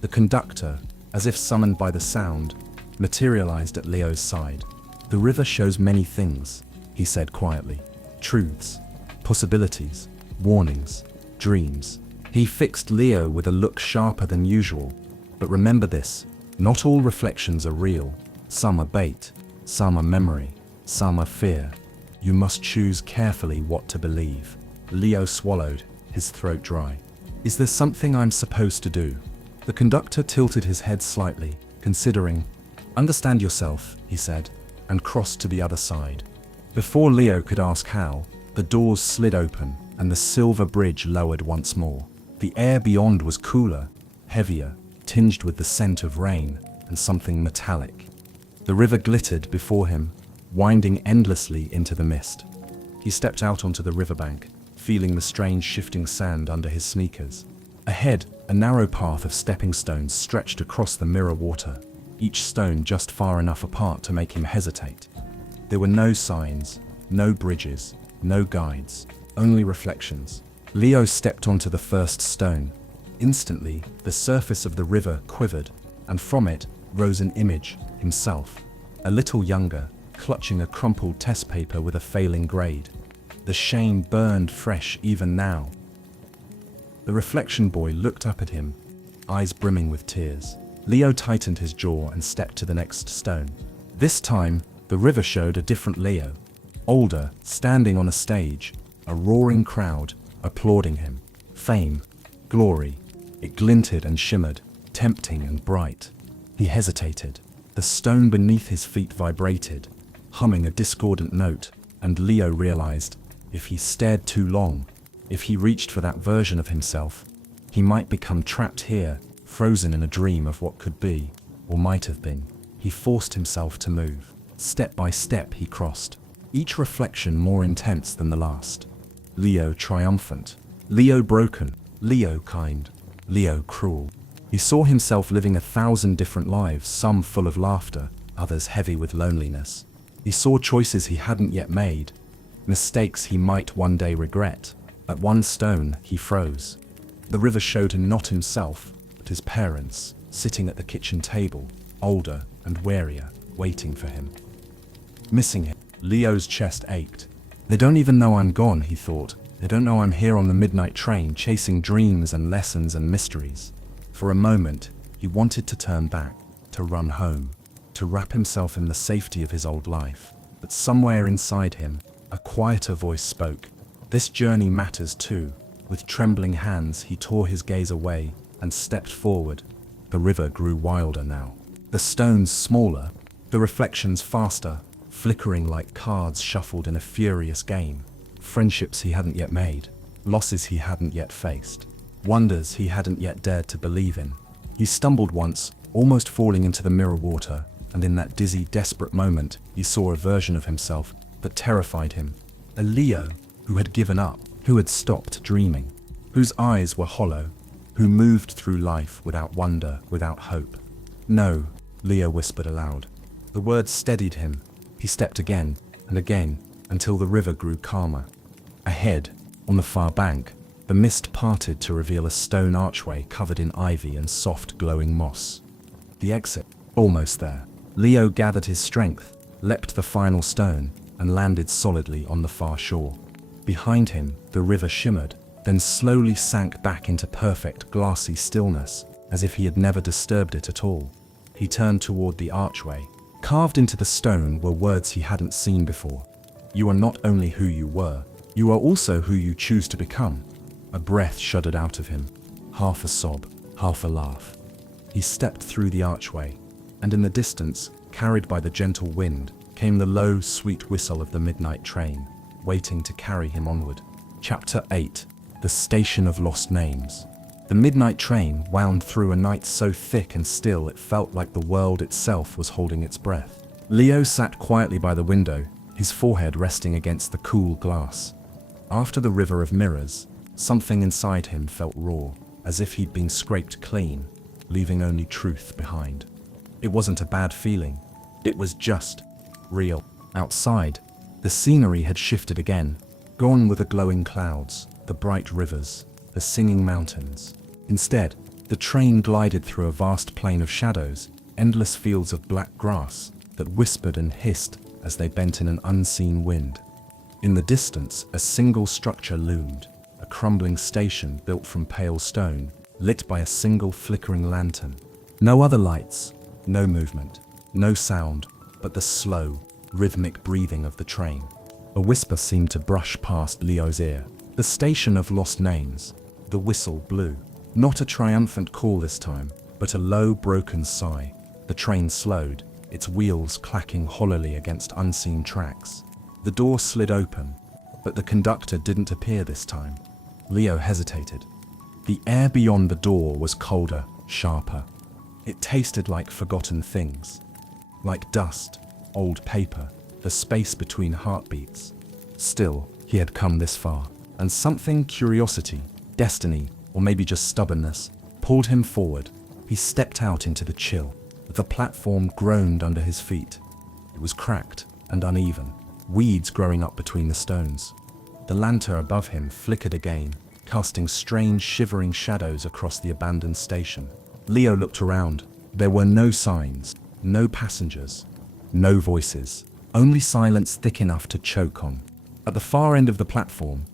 The conductor, as if summoned by the sound, materialized at Leo's side. "The river shows many things," he said quietly. "Truths, possibilities, warnings, dreams." He fixed Leo with a look sharper than usual. "But remember this, not all reflections are real. Some are bait, some are memory, some are fear. You must choose carefully what to believe." Leo swallowed, his throat dry. "Is there something I'm supposed to do?" The conductor tilted his head slightly, considering. "Understand yourself," he said, and crossed to the other side. Before Leo could ask how, the doors slid open and the silver bridge lowered once more. The air beyond was cooler, heavier, tinged with the scent of rain and something metallic. The river glittered before him, winding endlessly into the mist. He stepped out onto the riverbank, feeling the strange shifting sand under his sneakers. Ahead, a narrow path of stepping stones stretched across the mirror water, each stone just far enough apart to make him hesitate. There were no signs, no bridges, no guides, only reflections. Leo stepped onto the first stone. Instantly, the surface of the river quivered, and from it rose an image, himself, a little younger, clutching a crumpled test paper with a failing grade. The shame burned fresh even now. The reflection boy looked up at him, eyes brimming with tears. Leo tightened his jaw and stepped to the next stone. This time, the river showed a different Leo, older, standing on a stage, a roaring crowd applauding him. Fame, glory, it glinted and shimmered, tempting and bright. He hesitated. The stone beneath his feet vibrated, humming a discordant note, and Leo realized, if he stared too long, if he reached for that version of himself, he might become trapped here, frozen in a dream of what could be, or might have been. He forced himself to move. Step by step he crossed, each reflection more intense than the last. Leo triumphant, Leo broken, Leo kind, Leo cruel. He saw himself living 1,000 different lives, some full of laughter, others heavy with loneliness. He saw choices he hadn't yet made, mistakes he might one day regret. At one stone, he froze. The river showed him not himself, but his parents, sitting at the kitchen table, older and wearier, waiting for him. Missing him. Leo's chest ached. "They don't even know I'm gone," he thought. "They don't know I'm here on the midnight train, chasing dreams and lessons and mysteries." For a moment, he wanted to turn back, to run home, to wrap himself in the safety of his old life. But somewhere inside him, a quieter voice spoke. This journey matters too. With trembling hands, he tore his gaze away and stepped forward. The river grew wilder now. The stones smaller, the reflections faster, flickering like cards shuffled in a furious game. Friendships he hadn't yet made, losses he hadn't yet faced, wonders he hadn't yet dared to believe in. He stumbled once, almost falling into the mirror water, and in that dizzy, desperate moment, he saw a version of himself that terrified him. A Leo who had given up, who had stopped dreaming, whose eyes were hollow, who moved through life without wonder, without hope. "No," Leo whispered aloud. The words steadied him. He stepped again and again until the river grew calmer. Ahead, on the far bank, the mist parted to reveal a stone archway covered in ivy and soft glowing moss. The exit, almost there. Leo gathered his strength, leapt the final stone, and landed solidly on the far shore. Behind him, the river shimmered, then slowly sank back into perfect glassy stillness, as if he had never disturbed it at all. He turned toward the archway. Carved into the stone were words he hadn't seen before. You are not only who you were, you are also who you choose to become. A breath shuddered out of him, half a sob, half a laugh. He stepped through the archway, and in the distance, carried by the gentle wind, came the low, sweet whistle of the midnight train, waiting to carry him onward. Chapter 8. The Station of Lost Names. The midnight train wound through a night so thick and still it felt like the world itself was holding its breath. Leo sat quietly by the window, his forehead resting against the cool glass. After the river of mirrors, something inside him felt raw, as if he'd been scraped clean, leaving only truth behind. It wasn't a bad feeling, it was just real. Outside, the scenery had shifted again, gone with the glowing clouds, the bright rivers, the singing mountains. Instead, the train glided through a vast plain of shadows, endless fields of black grass that whispered and hissed as they bent in an unseen wind. In the distance, a single structure loomed, a crumbling station built from pale stone, lit by a single flickering lantern. No other lights, no movement, no sound, but the slow, rhythmic breathing of the train. A whisper seemed to brush past Leo's ear. The Station of Lost Names. The whistle blew. Not a triumphant call this time, but a low, broken sigh. The train slowed, its wheels clacking hollowly against unseen tracks. The door slid open, but the conductor didn't appear this time. Leo hesitated. The air beyond the door was colder, sharper. It tasted like forgotten things. Like dust, old paper, the space between heartbeats. Still, he had come this far, and something, curiosity, destiny, or maybe just stubbornness, pulled him forward. He stepped out into the chill. The platform groaned under his feet. It was cracked and uneven, weeds growing up between the stones. The lantern above him flickered again, casting strange shivering shadows across the abandoned station. Leo looked around. There were no signs, no passengers, no voices, only silence thick enough to choke on. At the far end of the platform,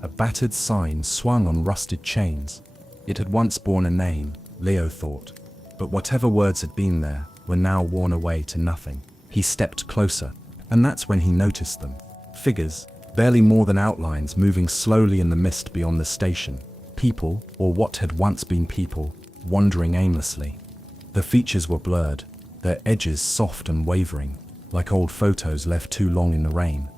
a battered sign swung on rusted chains. It had once borne a name, Leo thought, but whatever words had been there were now worn away to nothing. He stepped closer, and that's when he noticed them. Figures, barely more than outlines, moving slowly in the mist beyond the station. People, or what had once been people, wandering aimlessly. The features were blurred, their edges soft and wavering, like old photos left too long in the rain.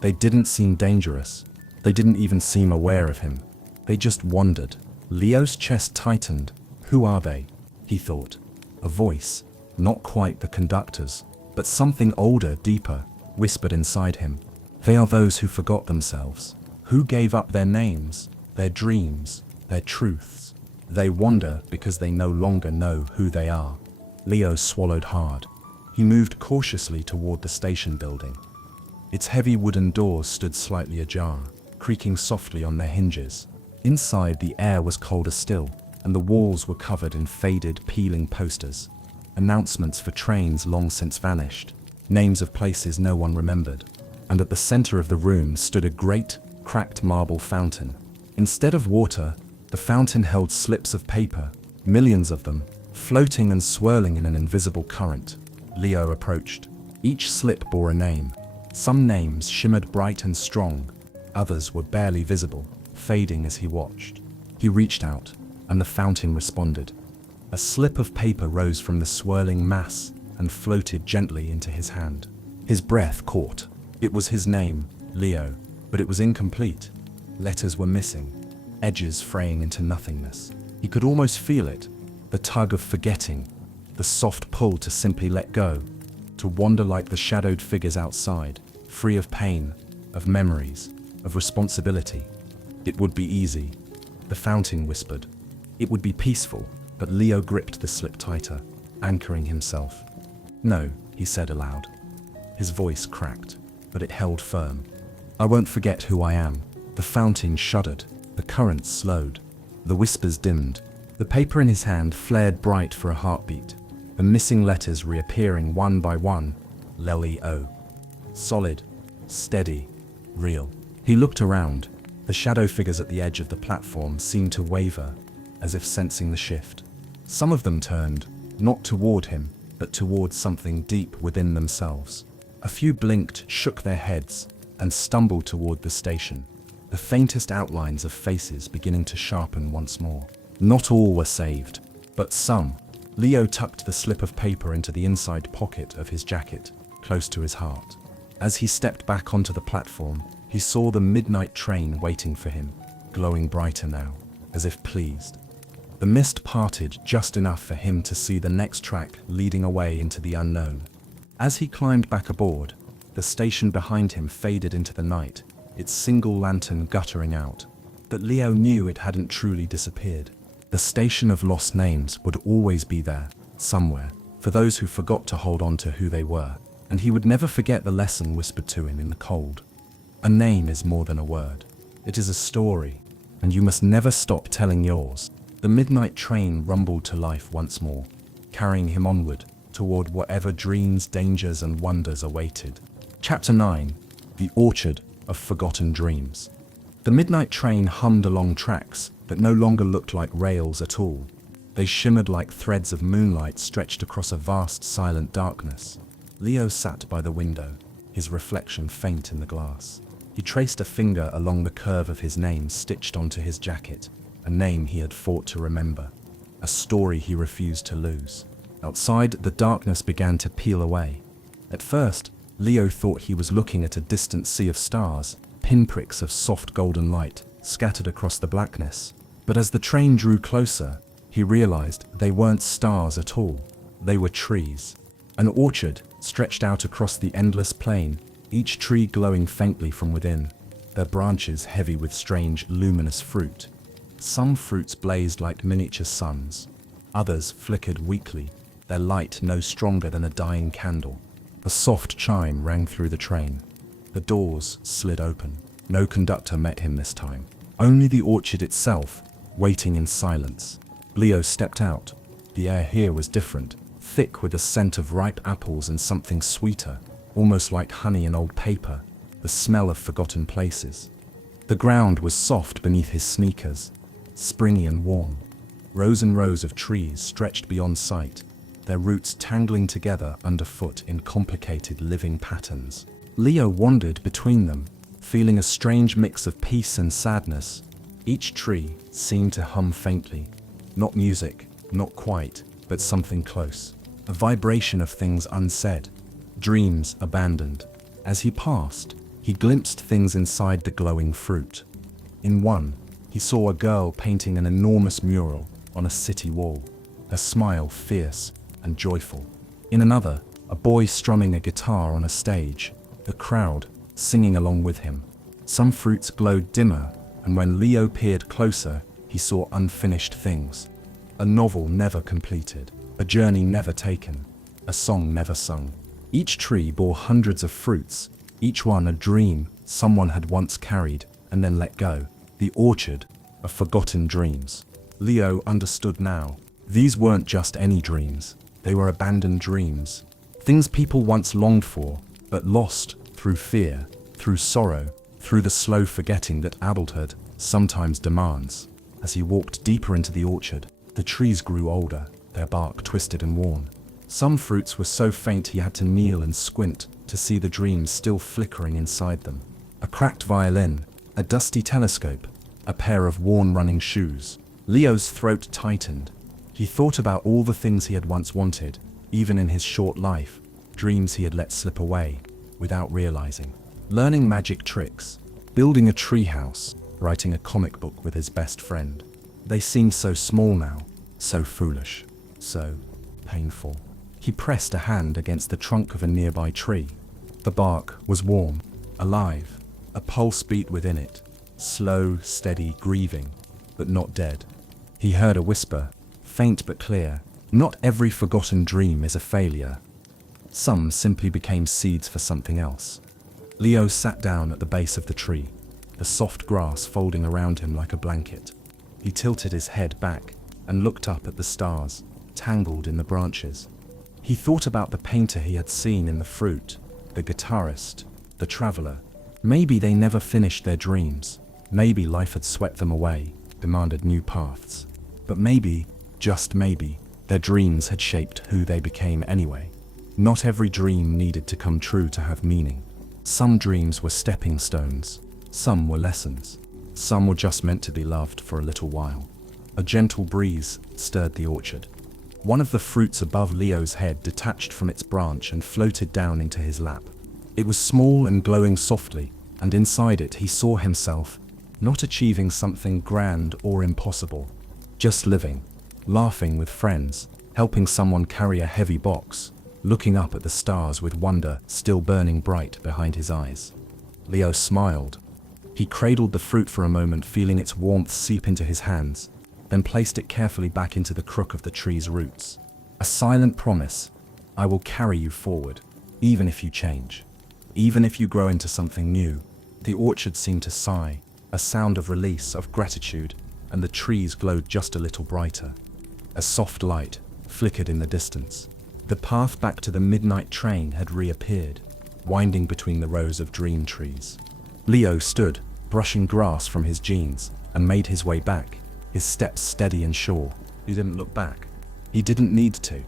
They didn't seem dangerous. They didn't even seem aware of him. They just wandered. Leo's chest tightened. Who are they? He thought. A voice, not quite the conductor's, but something older, deeper, whispered inside him. They are those who forgot themselves, who gave up their names, their dreams, their truths. They wander because they no longer know who they are. Leo swallowed hard. He moved cautiously toward the station building. Its heavy wooden doors stood slightly ajar, creaking softly on their hinges. Inside, the air was colder still, and the walls were covered in faded, peeling posters. Announcements for trains long since vanished, names of places no one remembered. And at the center of the room stood a great, cracked marble fountain. Instead of water, the fountain held slips of paper, millions of them, floating and swirling in an invisible current. Leo approached. Each slip bore a name. Some names shimmered bright and strong, others were barely visible, fading as he watched. He reached out, and the fountain responded. A slip of paper rose from the swirling mass and floated gently into his hand. His breath caught. It was his name, Leo, but it was incomplete. Letters were missing, edges fraying into nothingness. He could almost feel it, the tug of forgetting, the soft pull to simply let go, to wander like the shadowed figures outside, free of pain, of memories, of responsibility. It would be easy, the fountain whispered. It would be peaceful, but Leo gripped the slip tighter, anchoring himself. No, he said aloud. His voice cracked, but it held firm. I won't forget who I am. The fountain shuddered, the current slowed, the whispers dimmed. The paper in his hand flared bright for a heartbeat, the missing letters reappearing one by one. Leo. Solid, steady, real. He looked around. The shadow figures at the edge of the platform seemed to waver, as if sensing the shift. Some of them turned, not toward him, but towards something deep within themselves. A few blinked, shook their heads, and stumbled toward the station, the faintest outlines of faces beginning to sharpen once more. Not all were saved, but some. Leo tucked the slip of paper into the inside pocket of his jacket, close to his heart. As he stepped back onto the platform, he saw the midnight train waiting for him, glowing brighter now, as if pleased. The mist parted just enough for him to see the next track leading away into the unknown. As he climbed back aboard, the station behind him faded into the night, its single lantern guttering out. But Leo knew it hadn't truly disappeared. The station of lost names would always be there, somewhere, for those who forgot to hold on to who they were, and he would never forget the lesson whispered to him in the cold. A name is more than a word. It is a story, and you must never stop telling yours. The midnight train rumbled to life once more, carrying him onward, toward whatever dreams, dangers, and wonders awaited. Chapter 9. The Orchard of Forgotten Dreams. The midnight train hummed along tracks that no longer looked like rails at all. They shimmered like threads of moonlight stretched across a vast, silent darkness. Leo sat by the window, his reflection faint in the glass. He traced a finger along the curve of his name stitched onto his jacket, a name he had fought to remember, a story he refused to lose. Outside, the darkness began to peel away. At first, Leo thought he was looking at a distant sea of stars, pinpricks of soft golden light scattered across the blackness. But as the train drew closer, he realized they weren't stars at all. They were trees. An orchard stretched out across the endless plain, each tree glowing faintly from within, their branches heavy with strange, luminous fruit. Some fruits blazed like miniature suns. Others flickered weakly, their light no stronger than a dying candle. A soft chime rang through the train. The doors slid open. No conductor met him this time. Only the orchard itself, waiting in silence. Leo stepped out. The air here was different, thick with a scent of ripe apples and something sweeter, almost like honey in old paper, the smell of forgotten places. The ground was soft beneath his sneakers, springy and warm. Rows and rows of trees stretched beyond sight, their roots tangling together underfoot in complicated living patterns. Leo wandered between them, feeling a strange mix of peace and sadness. Each tree seemed to hum faintly, not music, not quite, but something close, a vibration of things unsaid, dreams abandoned. As he passed, he glimpsed things inside the glowing fruit. In one, he saw a girl painting an enormous mural on a city wall, her smile fierce and joyful. In another, a boy strumming a guitar on a stage, the crowd singing along with him. Some fruits glowed dimmer, and when Leo peered closer, he saw unfinished things. A novel never completed, a journey never taken, a song never sung. Each tree bore hundreds of fruits, each one a dream someone had once carried and then let go. The orchard of forgotten dreams. Leo understood now. These weren't just any dreams. They were abandoned dreams. Things people once longed for, but lost through fear, through sorrow, through the slow forgetting that adulthood sometimes demands. As he walked deeper into the orchard, the trees grew older, their bark twisted and worn. Some fruits were so faint he had to kneel and squint to see the dreams still flickering inside them. A cracked violin, a dusty telescope, a pair of worn running shoes. Leo's throat tightened. He thought about all the things he had once wanted, even in his short life, dreams he had let slip away, without realizing. Learning magic tricks, building a treehouse, writing a comic book with his best friend. They seemed so small now, so foolish, so painful. He pressed a hand against the trunk of a nearby tree. The bark was warm, alive, a pulse beat within it, slow, steady, grieving, but not dead. He heard a whisper, faint but clear. Not every forgotten dream is a failure. Some simply became seeds for something else. Leo sat down at the base of the tree, the soft grass folding around him like a blanket. He tilted his head back and looked up at the stars, tangled in the branches. He thought about the painter he had seen in the fruit, the guitarist, the the traveler. Maybe they never finished their dreams. Maybe life had swept them away, demanded new paths. But maybe, just maybe, their dreams had shaped who they became anyway. Not every dream needed to come true to have meaning. Some dreams were stepping stones. Some were lessons. Some were just meant to be loved for a little while. A gentle breeze stirred the orchard. One of the fruits above Leo's head detached from its branch and floated down into his lap. It was small and glowing softly, and inside it he saw himself, not achieving something grand or impossible, just living, laughing with friends, helping someone carry a heavy box, looking up at the stars with wonder still burning bright behind his eyes. Leo smiled. He cradled the fruit for a moment, feeling its warmth seep into his hands, then placed it carefully back into the crook of the tree's roots. A silent promise: I will carry you forward, even if you change, even if you grow into something new. The orchard seemed to sigh, a sound of release, of gratitude, and the trees glowed just a little brighter. A soft light flickered in the distance. The path back to the midnight train had reappeared, winding between the rows of dream trees. Leo stood, brushing grass from his jeans, and made his way back, his steps steady and sure. He didn't look back. He didn't need to.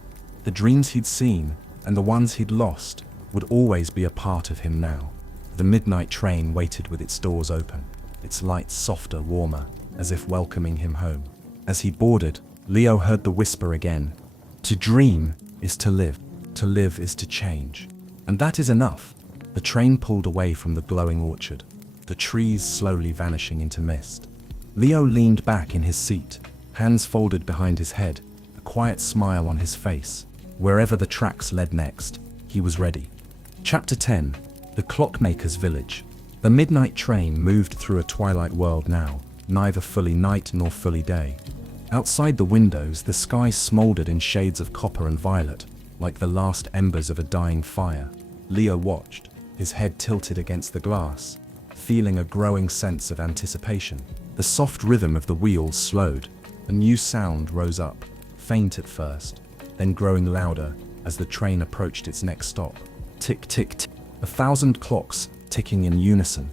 The dreams he'd seen, and the ones he'd lost, would always be a part of him now. The midnight train waited with its doors open, its lights softer, warmer, as if welcoming him home. As he boarded, Leo heard the whisper again. To dream is to live is to change. And that is enough. The train pulled away from the glowing orchard, the trees slowly vanishing into mist. Leo leaned back in his seat, hands folded behind his head, a quiet smile on his face. Wherever the tracks led next, he was ready. Chapter 10. The Clockmaker's Village. The midnight train moved through a twilight world now, neither fully night nor fully day. Outside the windows, the sky smoldered in shades of copper and violet, like the last embers of a dying fire. Leo watched, his head tilted against the glass, feeling a growing sense of anticipation. The soft rhythm of the wheels slowed. A new sound rose up, faint at first, then growing louder as the train approached its next stop. Tick, tick, tick. 1,000 clocks ticking in unison.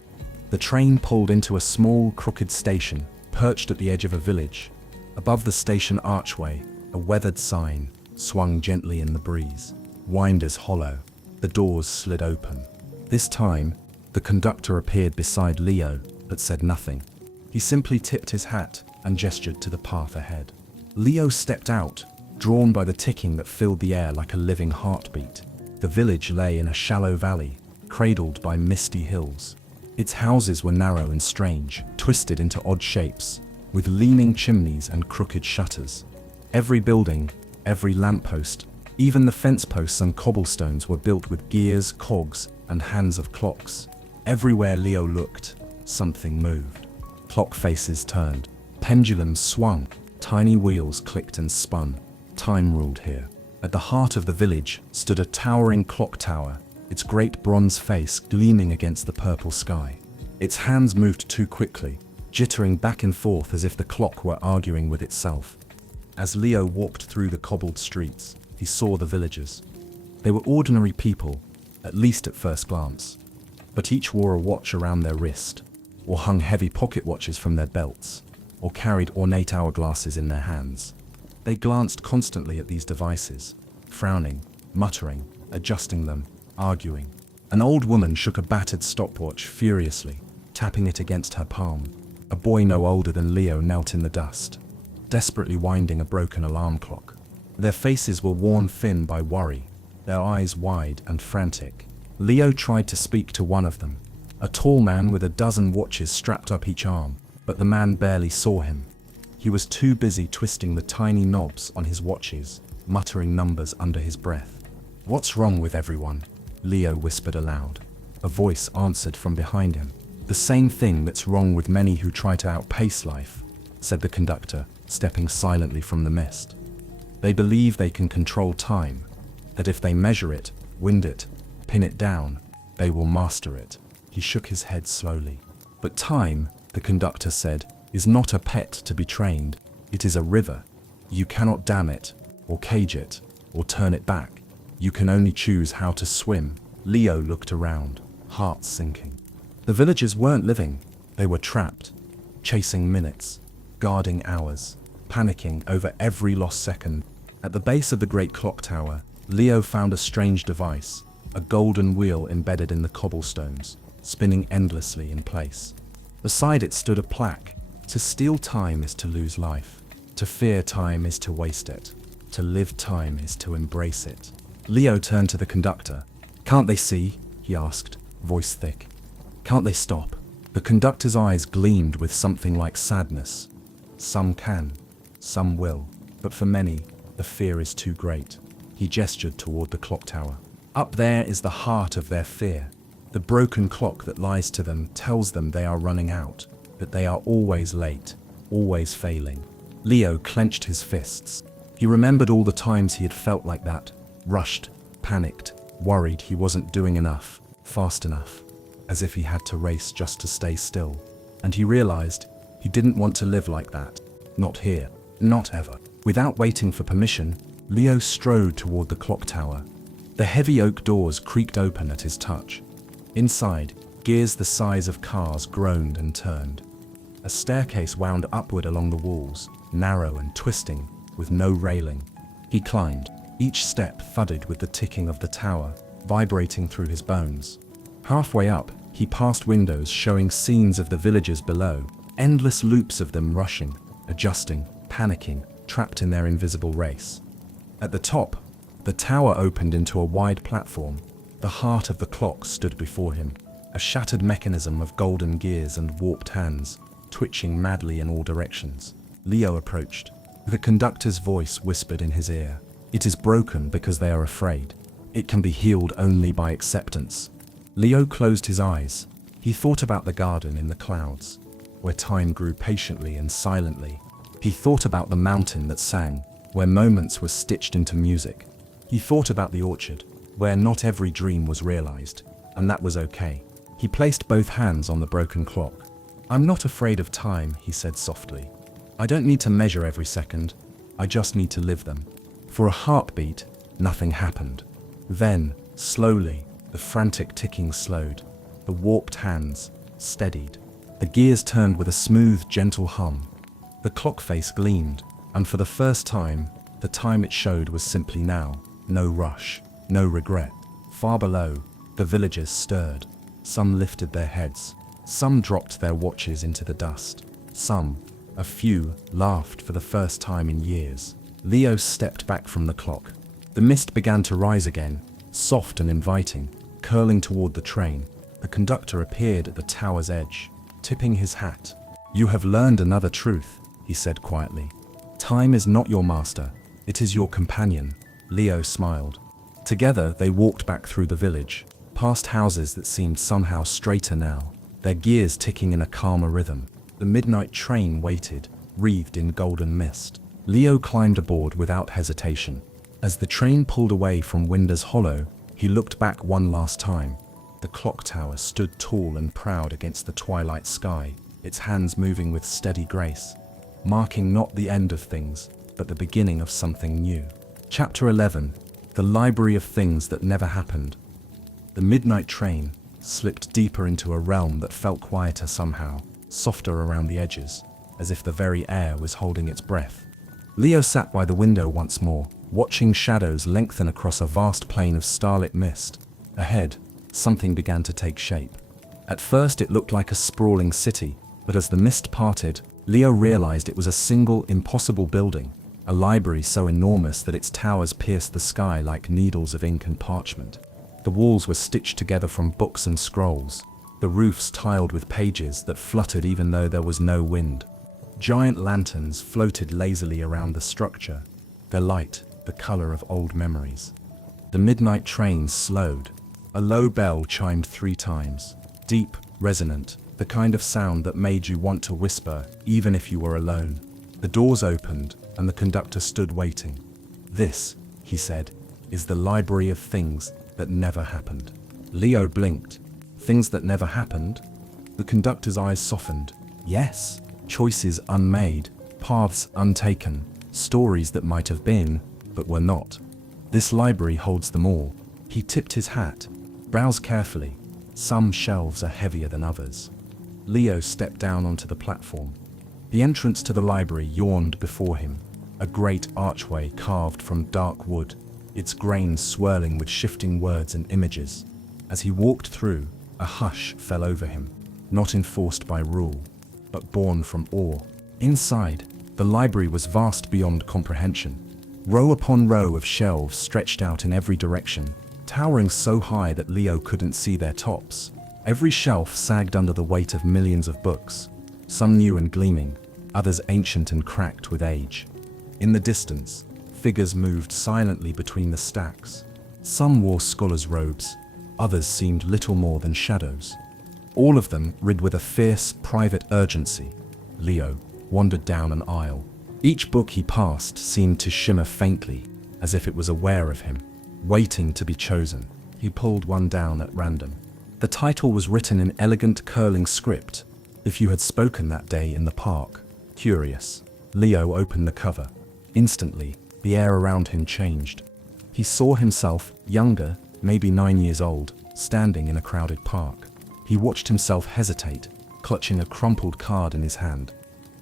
The train pulled into a small, crooked station, perched at the edge of a village. Above the station archway, a weathered sign swung gently in the breeze. Winders Hollow. The doors slid open. This time, the conductor appeared beside Leo, but said nothing. He simply tipped his hat and gestured to the path ahead. Leo stepped out, drawn by the ticking that filled the air like a living heartbeat. The village lay in a shallow valley, cradled by misty hills. Its houses were narrow and strange, twisted into odd shapes, with leaning chimneys and crooked shutters. Every building, every lamppost, even the fence posts and cobblestones were built with gears, cogs, and hands of clocks. Everywhere Leo looked, something moved. Clock faces turned, pendulums swung, tiny wheels clicked and spun. Time ruled here. At the heart of the village stood a towering clock tower, its great bronze face gleaming against the purple sky. Its hands moved too quickly, jittering back and forth as if the clock were arguing with itself. As Leo walked through the cobbled streets, he saw the villagers. They were ordinary people, at least at first glance, but each wore a watch around their wrist, or hung heavy pocket watches from their belts, or carried ornate hourglasses in their hands. They glanced constantly at these devices, frowning, muttering, adjusting them, arguing. An old woman shook a battered stopwatch furiously, tapping it against her palm. A boy no older than Leo knelt in the dust, desperately winding a broken alarm clock. Their faces were worn thin by worry, their eyes wide and frantic. Leo tried to speak to one of them, a tall man with a dozen watches strapped up each arm, but the man barely saw him. He was too busy twisting the tiny knobs on his watches, muttering numbers under his breath. "What's wrong with everyone?" Leo whispered aloud. A voice answered from behind him. "The same thing that's wrong with many who try to outpace life," said the conductor, stepping silently from the mist. "They believe they can control time, that if they measure it, wind it, pin it down, they will master it." He shook his head slowly. "But time," the conductor said, "is not a pet to be trained. It is a river. You cannot dam it, or cage it, or turn it back. You can only choose how to swim." Leo looked around. hearts sinking. The villagers weren't living, they were trapped, chasing minutes, guarding hours, panicking over every lost second. At the base of the great clock tower, Leo found a strange device, a golden wheel embedded in the cobblestones, spinning endlessly in place. Beside it stood a plaque: "To steal time is to lose life. To fear time is to waste it. To live time is to embrace it." Leo turned to the conductor. "Can't they see?" he asked, voice thick. "Can't they stop?" The conductor's eyes gleamed with something like sadness. "Some can, some will, but for many, the fear is too great." He gestured toward the clock tower. "Up there is the heart of their fear. The broken clock that lies to them tells them they are running out, that they are always late, always failing." Leo clenched his fists. He remembered all the times he had felt like that, rushed, panicked, worried he wasn't doing enough, fast enough, as if he had to race just to stay still. And he realized he didn't want to live like that. Not here, not ever. Without waiting for permission, Leo strode toward the clock tower. The heavy oak doors creaked open at his touch. Inside, gears the size of cars groaned and turned. A staircase wound upward along the walls, narrow and twisting, with no railing. He climbed. Each step thudded with the ticking of the tower, vibrating through his bones. Halfway up, he passed windows showing scenes of the villagers below, endless loops of them rushing, adjusting, panicking, trapped in their invisible race. At the top, the tower opened into a wide platform. The heart of the clock stood before him, a shattered mechanism of golden gears and warped hands, twitching madly in all directions. Leo approached. The conductor's voice whispered in his ear, "It is broken because they are afraid. It can be healed only by acceptance." Leo closed his eyes. He thought about the garden in the clouds, where time grew patiently and silently. He thought about the mountain that sang, where moments were stitched into music. He thought about the orchard, where not every dream was realized, and that was okay. He placed both hands on the broken clock. "I'm not afraid of time," he said softly. "I don't need to measure every second. I just need to live them." For a heartbeat, nothing happened. Then, slowly, the frantic ticking slowed. The warped hands steadied. The gears turned with a smooth, gentle hum. The clock face gleamed, and for the first time, the time it showed was simply now. No rush, no regret. Far below, the villagers stirred. Some lifted their heads. Some dropped their watches into the dust. Some, a few, laughed for the first time in years. Leo stepped back from the clock. The mist began to rise again, soft and inviting, curling toward the train. The conductor appeared at the tower's edge, tipping his hat. "You have learned another truth," he said quietly. "Time is not your master, it is your companion." Leo smiled. Together they walked back through the village, past houses that seemed somehow straighter now, their gears ticking in a calmer rhythm. The midnight train waited, wreathed in golden mist. Leo climbed aboard without hesitation. As the train pulled away from Winder's Hollow, he looked back one last time. The clock tower stood tall and proud against the twilight sky, its hands moving with steady grace, marking not the end of things, but the beginning of something new. Chapter 11. The Library of Things That Never Happened. The midnight train slipped deeper into a realm that felt quieter somehow, softer around the edges, as if the very air was holding its breath. Leo sat by the window once more, watching shadows lengthen across a vast plain of starlit mist. Ahead, something began to take shape. At first it looked like a sprawling city, but as the mist parted, Leo realized it was a single, impossible building, a library so enormous that its towers pierced the sky like needles of ink and parchment. The walls were stitched together from books and scrolls, the roofs tiled with pages that fluttered even though there was no wind. Giant lanterns floated lazily around the structure, their light the color of old memories. The midnight train slowed. A low bell chimed 3 times, deep, resonant, the kind of sound that made you want to whisper, even if you were alone. The doors opened, and the conductor stood waiting. "This," he said, "is the library of things that never happened." Leo blinked. "Things that never happened?" The conductor's eyes softened. "Yes. Choices unmade, paths untaken, stories that might have been, but were not. This library holds them all." He tipped his hat, browsed carefully. Some shelves are heavier than others. Leo stepped down onto the platform. The entrance to the library yawned before him, a great archway carved from dark wood, its grain swirling with shifting words and images. As he walked through, a hush fell over him, not enforced by rule, but born from awe. Inside, the library was vast beyond comprehension. Row upon row of shelves stretched out in every direction, towering so high that Leo couldn't see their tops. Every shelf sagged under the weight of millions of books, some new and gleaming, others ancient and cracked with age. In the distance, figures moved silently between the stacks. Some wore scholars' robes, others seemed little more than shadows. All of them rid with a fierce, private urgency. Leo wandered down an aisle. Each book he passed seemed to shimmer faintly, as if it was aware of him, waiting to be chosen. He pulled one down at random. The title was written in elegant, curling script, "If You Had Spoken That Day in the Park." Curious, Leo opened the cover. Instantly, the air around him changed. He saw himself, younger, maybe 9 years old, standing in a crowded park. He watched himself hesitate, clutching a crumpled card in his hand.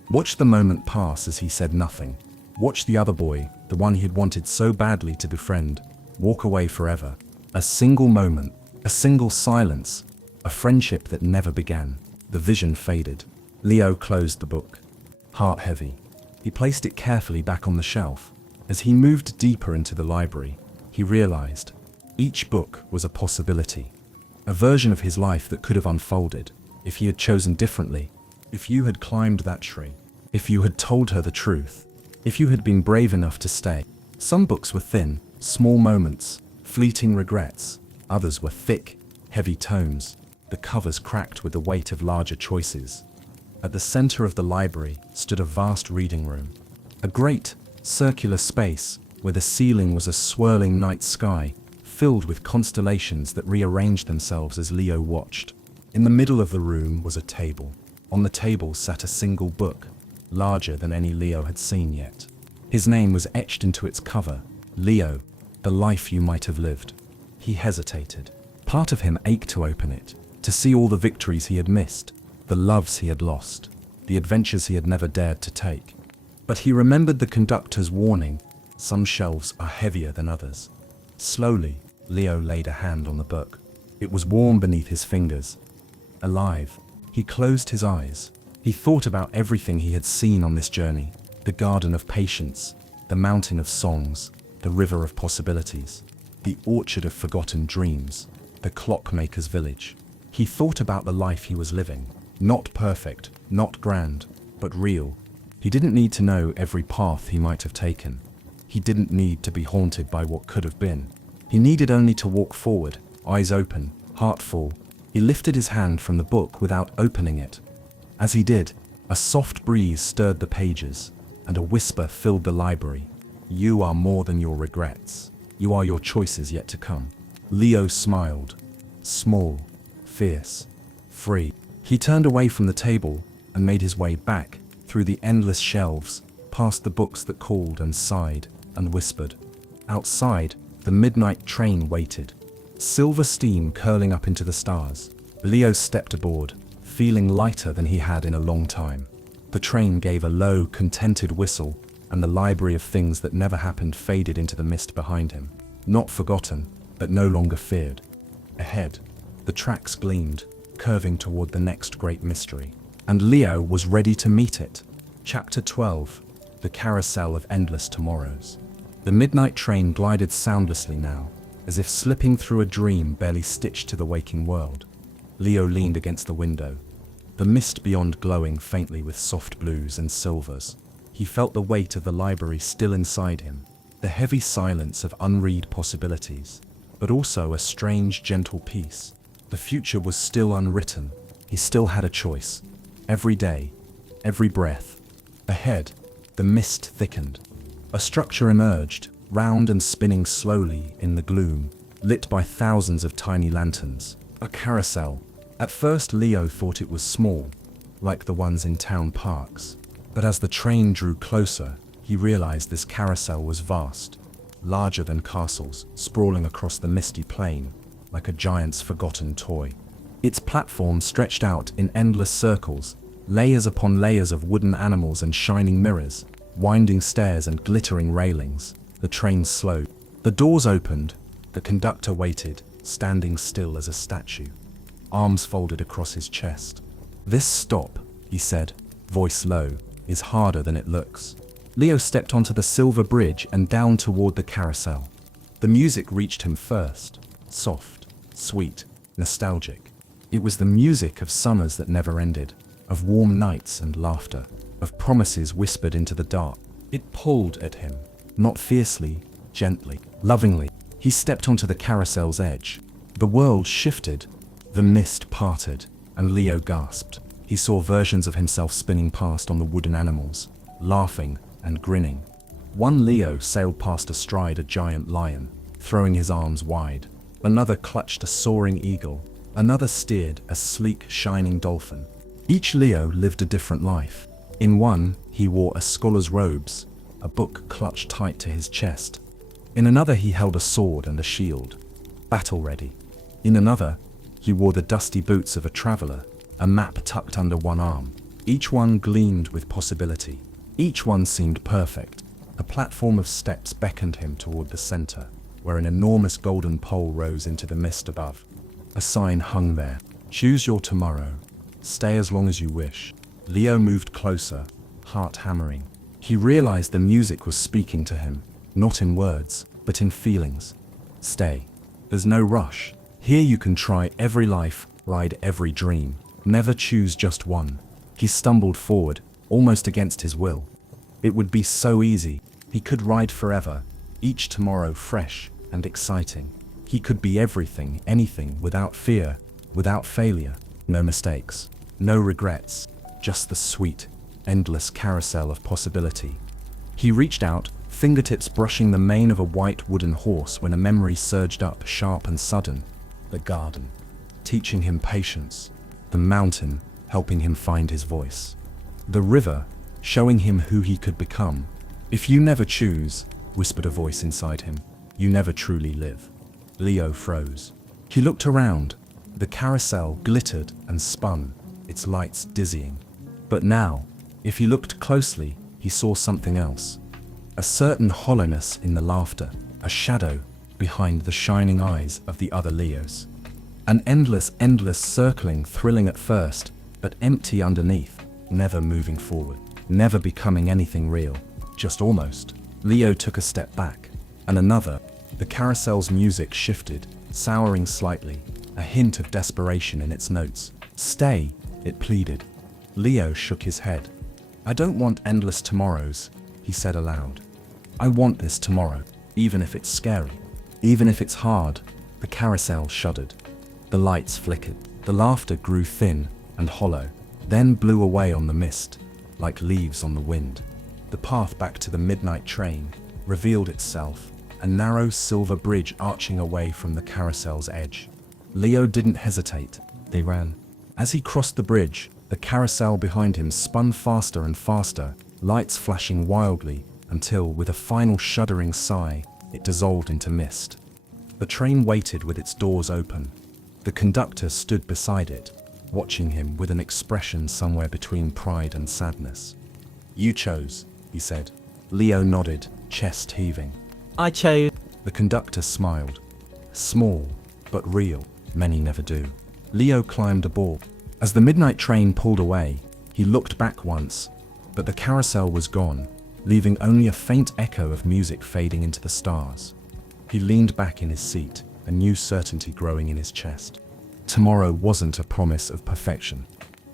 Watched the moment pass as he said nothing. Watched the other boy, the one he had wanted so badly to befriend, walk away forever. A single moment, a single silence, a friendship that never began. The vision faded. Leo closed the book, heart heavy. He placed it carefully back on the shelf. As he moved deeper into the library, he realized each book was a possibility, a version of his life that could have unfolded if he had chosen differently, if you had climbed that tree, if you had told her the truth, if you had been brave enough to stay. Some books were thin, small moments, fleeting regrets. Others were thick, heavy tomes, the covers cracked with the weight of larger choices. At the center of the library stood a vast reading room, a great, circular space where the ceiling was a swirling night sky, filled with constellations that rearranged themselves as Leo watched. In the middle of the room was a table. On the table sat a single book, larger than any Leo had seen yet. His name was etched into its cover, Leo, the life you might have lived. He hesitated. Part of him ached to open it, to see all the victories he had missed, the loves he had lost, the adventures he had never dared to take. But he remembered the conductor's warning, some shelves are heavier than others. Slowly, Leo laid a hand on the book. It was warm beneath his fingers. Alive. He closed his eyes. He thought about everything he had seen on this journey, the garden of patience, the mountain of songs, the river of possibilities, the orchard of forgotten dreams, the clockmaker's village. He thought about the life he was living, not perfect, not grand, but real. He didn't need to know every path he might have taken. He didn't need to be haunted by what could have been. He needed only to walk forward, eyes open, heart full. He lifted his hand from the book without opening it. As he did, a soft breeze stirred the pages, and a whisper filled the library. You are more than your regrets. You are your choices yet to come. Leo smiled. Small, fierce, free. He turned away from the table and made his way back through the endless shelves, past the books that called and sighed and whispered. Outside, the midnight train waited, silver steam curling up into the stars. Leo stepped aboard, feeling lighter than he had in a long time. The train gave a low, contented whistle, and the library of things that never happened faded into the mist behind him. Not forgotten, but no longer feared. Ahead, the tracks gleamed, curving toward the next great mystery. And Leo was ready to meet it. Chapter 12. The Carousel of Endless Tomorrows. The midnight train glided soundlessly now, as if slipping through a dream barely stitched to the waking world. Leo leaned against the window, the mist beyond glowing faintly with soft blues and silvers. He felt the weight of the library still inside him, the heavy silence of unread possibilities, but also a strange, gentle peace. The future was still unwritten. He still had a choice. Every day, every breath. Ahead, the mist thickened. A structure emerged, round and spinning slowly in the gloom, lit by thousands of tiny lanterns. A carousel. At first Leo thought it was small, like the ones in town parks. But as the train drew closer, he realized this carousel was vast, larger than castles, sprawling across the misty plain, like a giant's forgotten toy. Its platform stretched out in endless circles, layers upon layers of wooden animals and shining mirrors, winding stairs and glittering railings. The train slowed. The doors opened. The conductor waited, standing still as a statue, arms folded across his chest. "This stop," he said, voice low, "is harder than it looks." Leo stepped onto the silver bridge and down toward the carousel. The music reached him first, soft, sweet, nostalgic. It was the music of summers that never ended, of warm nights and laughter, of promises whispered into the dark. It pulled at him, not fiercely, gently, lovingly. He stepped onto the carousel's edge. The world shifted, the mist parted, and Leo gasped. He saw versions of himself spinning past on the wooden animals, laughing and grinning. One Leo sailed past astride a giant lion, throwing his arms wide. Another clutched a soaring eagle. Another steered a sleek, shining dolphin. Each Leo lived a different life. In one, he wore a scholar's robes, a book clutched tight to his chest. In another, he held a sword and a shield, battle ready. In another, he wore the dusty boots of a traveler, a map tucked under one arm. Each one gleamed with possibility. Each one seemed perfect. A platform of steps beckoned him toward the center, where an enormous golden pole rose into the mist above. A sign hung there: "Choose your tomorrow. Stay as long as you wish." Leo moved closer, heart hammering. He realized the music was speaking to him, not in words, but in feelings. "Stay. There's no rush. Here you can try every life, ride every dream. Never choose just one." He stumbled forward, almost against his will. It would be so easy. He could ride forever, each tomorrow fresh and exciting. He could be everything, anything, without fear, without failure. No mistakes, no regrets, just the sweet, endless carousel of possibility. He reached out, fingertips brushing the mane of a white wooden horse, when a memory surged up, sharp and sudden. The garden, teaching him patience. The mountain, helping him find his voice. The river, showing him who he could become. "If you never choose," whispered a voice inside him, "you never truly live." Leo froze. He looked around. The carousel glittered and spun, its lights dizzying. But now, if he looked closely, he saw something else. A certain hollowness in the laughter, a shadow behind the shining eyes of the other Leos. An endless circling, thrilling at first, but empty underneath, never moving forward, never becoming anything real, just almost. Leo took a step back, and another. The carousel's music shifted, souring slightly, a hint of desperation in its notes. "Stay," it pleaded. Leo shook his head. "I don't want endless tomorrows," he said aloud. "I want this tomorrow, even if it's scary, even if it's hard." The carousel shuddered. The lights flickered. The laughter grew thin and hollow, then blew away on the mist, like leaves on the wind. The path back to the midnight train revealed itself, a narrow silver bridge arching away from the carousel's edge. Leo didn't hesitate. They ran. As he crossed the bridge, the carousel behind him spun faster and faster, lights flashing wildly, until, with a final shuddering sigh, it dissolved into mist. The train waited with its doors open. The conductor stood beside it, watching him with an expression somewhere between pride and sadness. "You chose," he said. Leo nodded, chest heaving. "I chose." The conductor smiled. Small, but real. Many never do. Leo climbed aboard. As the midnight train pulled away, he looked back once, but the carousel was gone, leaving only a faint echo of music fading into the stars. He leaned back in his seat, a new certainty growing in his chest. Tomorrow wasn't a promise of perfection.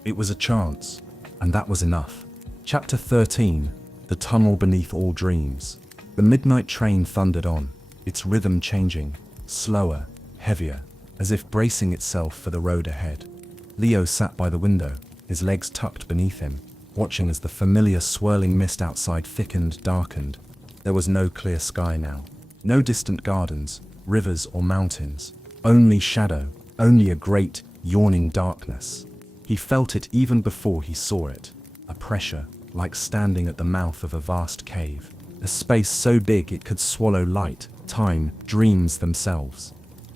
It was a chance, and that was enough. Chapter 13, The Tunnel Beneath All Dreams. The midnight train thundered on, its rhythm changing, slower, heavier, as if bracing itself for the road ahead. Leo sat by the window, his legs tucked beneath him, watching as the familiar swirling mist outside thickened, darkened. There was no clear sky now, no distant gardens, rivers or mountains, only shadow, only a great, yawning darkness. He felt it even before he saw it, a pressure, like standing at the mouth of a vast cave, a space so big it could swallow light, time, dreams themselves.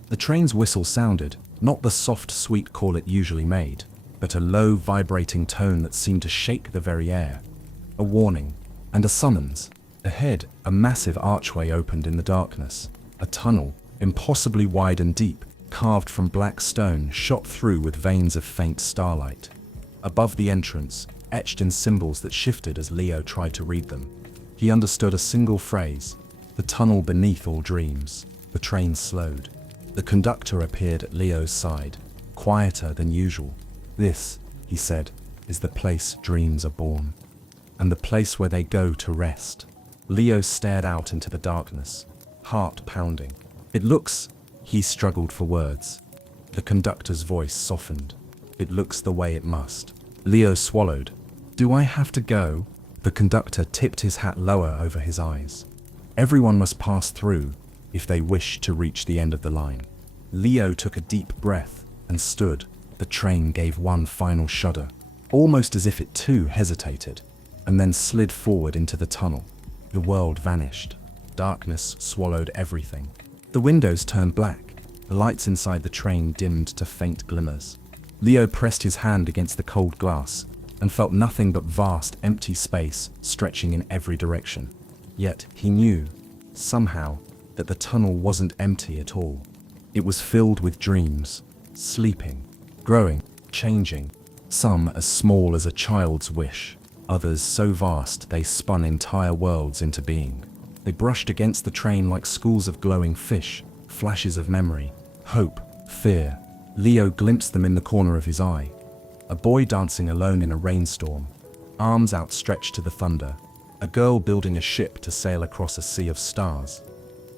The train's whistle sounded, Not the soft, sweet call it usually made, but a low, vibrating tone that seemed to shake the very air. A warning, and a summons. Ahead, a massive archway opened in the darkness. A tunnel, impossibly wide and deep, carved from black stone, shot through with veins of faint starlight. Above the entrance, etched in symbols that shifted as Leo tried to read them, he understood a single phrase: the tunnel beneath all dreams. The train slowed. The conductor appeared at Leo's side, quieter than usual. "This," he said, "is the place dreams are born, and the place where they go to rest." Leo stared out into the darkness, heart pounding. "It looks," he struggled for words. The conductor's voice softened. "It looks the way it must." Leo swallowed. "Do I have to go?" The conductor tipped his hat lower over his eyes. "Everyone must pass through if they wish to reach the end of the line." Leo took a deep breath and stood. The train gave one final shudder, almost as if it too hesitated, and then slid forward into the tunnel. The world vanished. Darkness swallowed everything. The windows turned black. The lights inside the train dimmed to faint glimmers. Leo pressed his hand against the cold glass and felt nothing but vast, empty space stretching in every direction. Yet he knew, somehow, that the tunnel wasn't empty at all. It was filled with dreams, sleeping, growing, changing, some as small as a child's wish, others so vast they spun entire worlds into being. They brushed against the train like schools of glowing fish, flashes of memory, hope, fear. Leo glimpsed them in the corner of his eye. A boy dancing alone in a rainstorm, arms outstretched to the thunder. A girl building a ship to sail across a sea of stars.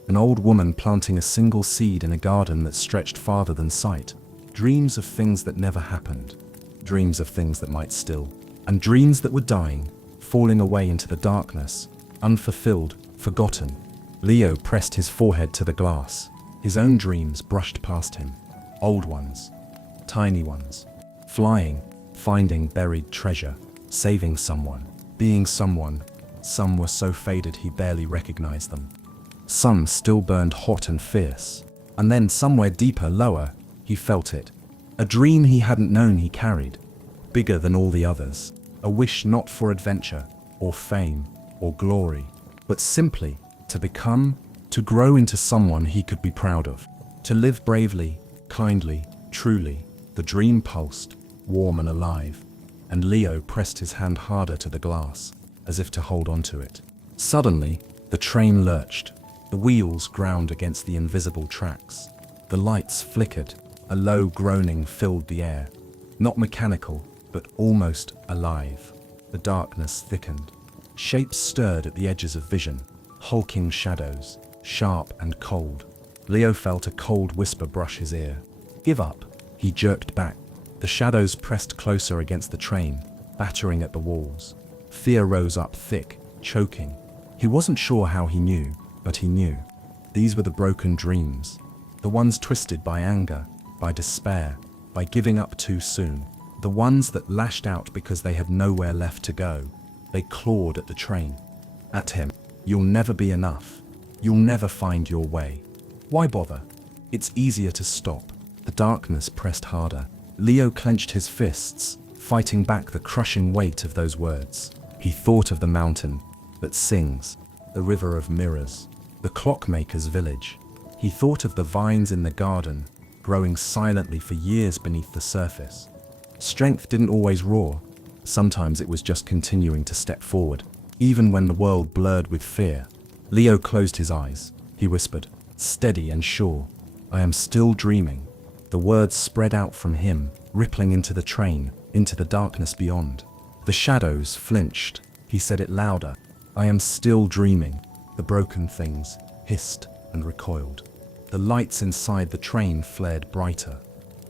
An old woman planting a single seed in a garden that stretched farther than sight. Dreams of things that never happened. Dreams of things that might still. And dreams that were dying, falling away into the darkness, unfulfilled, forgotten. Leo pressed his forehead to the glass. His own dreams brushed past him. Old ones, tiny ones, flying, finding buried treasure, saving someone, being someone. Some were so faded he barely recognized them. Some still burned hot and fierce. And then somewhere deeper, lower, he felt it. A dream he hadn't known he carried, bigger than all the others. A wish not for adventure, or fame, or glory, but simply to become, to grow into someone he could be proud of. To live bravely, kindly, truly. The dream pulsed, warm and alive, and Leo pressed his hand harder to the glass, as if to hold on to it. Suddenly, the train lurched. The wheels ground against the invisible tracks. The lights flickered. A low groaning filled the air. Not mechanical, but almost alive. The darkness thickened. Shapes stirred at the edges of vision. Hulking shadows, sharp and cold. Leo felt a cold whisper brush his ear. "Give up." He jerked back. The shadows pressed closer against the train, battering at the walls. Fear rose up thick, choking. He wasn't sure how he knew, but he knew. These were the broken dreams. The ones twisted by anger, by despair, by giving up too soon. The ones that lashed out because they had nowhere left to go. They clawed at the train. At him. "You'll never be enough. You'll never find your way. Why bother? It's easier to stop." The darkness pressed harder. Leo clenched his fists, fighting back the crushing weight of those words. He thought of the mountain that sings, the river of mirrors, the clockmaker's village. He thought of the vines in the garden, growing silently for years beneath the surface. Strength didn't always roar. Sometimes it was just continuing to step forward, even when the world blurred with fear. Leo closed his eyes. He whispered, steady and sure, "I am still dreaming." The words spread out from him, rippling into the train, into the darkness beyond. The shadows flinched. He said it louder. "I am still dreaming." The broken things hissed and recoiled. The lights inside the train flared brighter,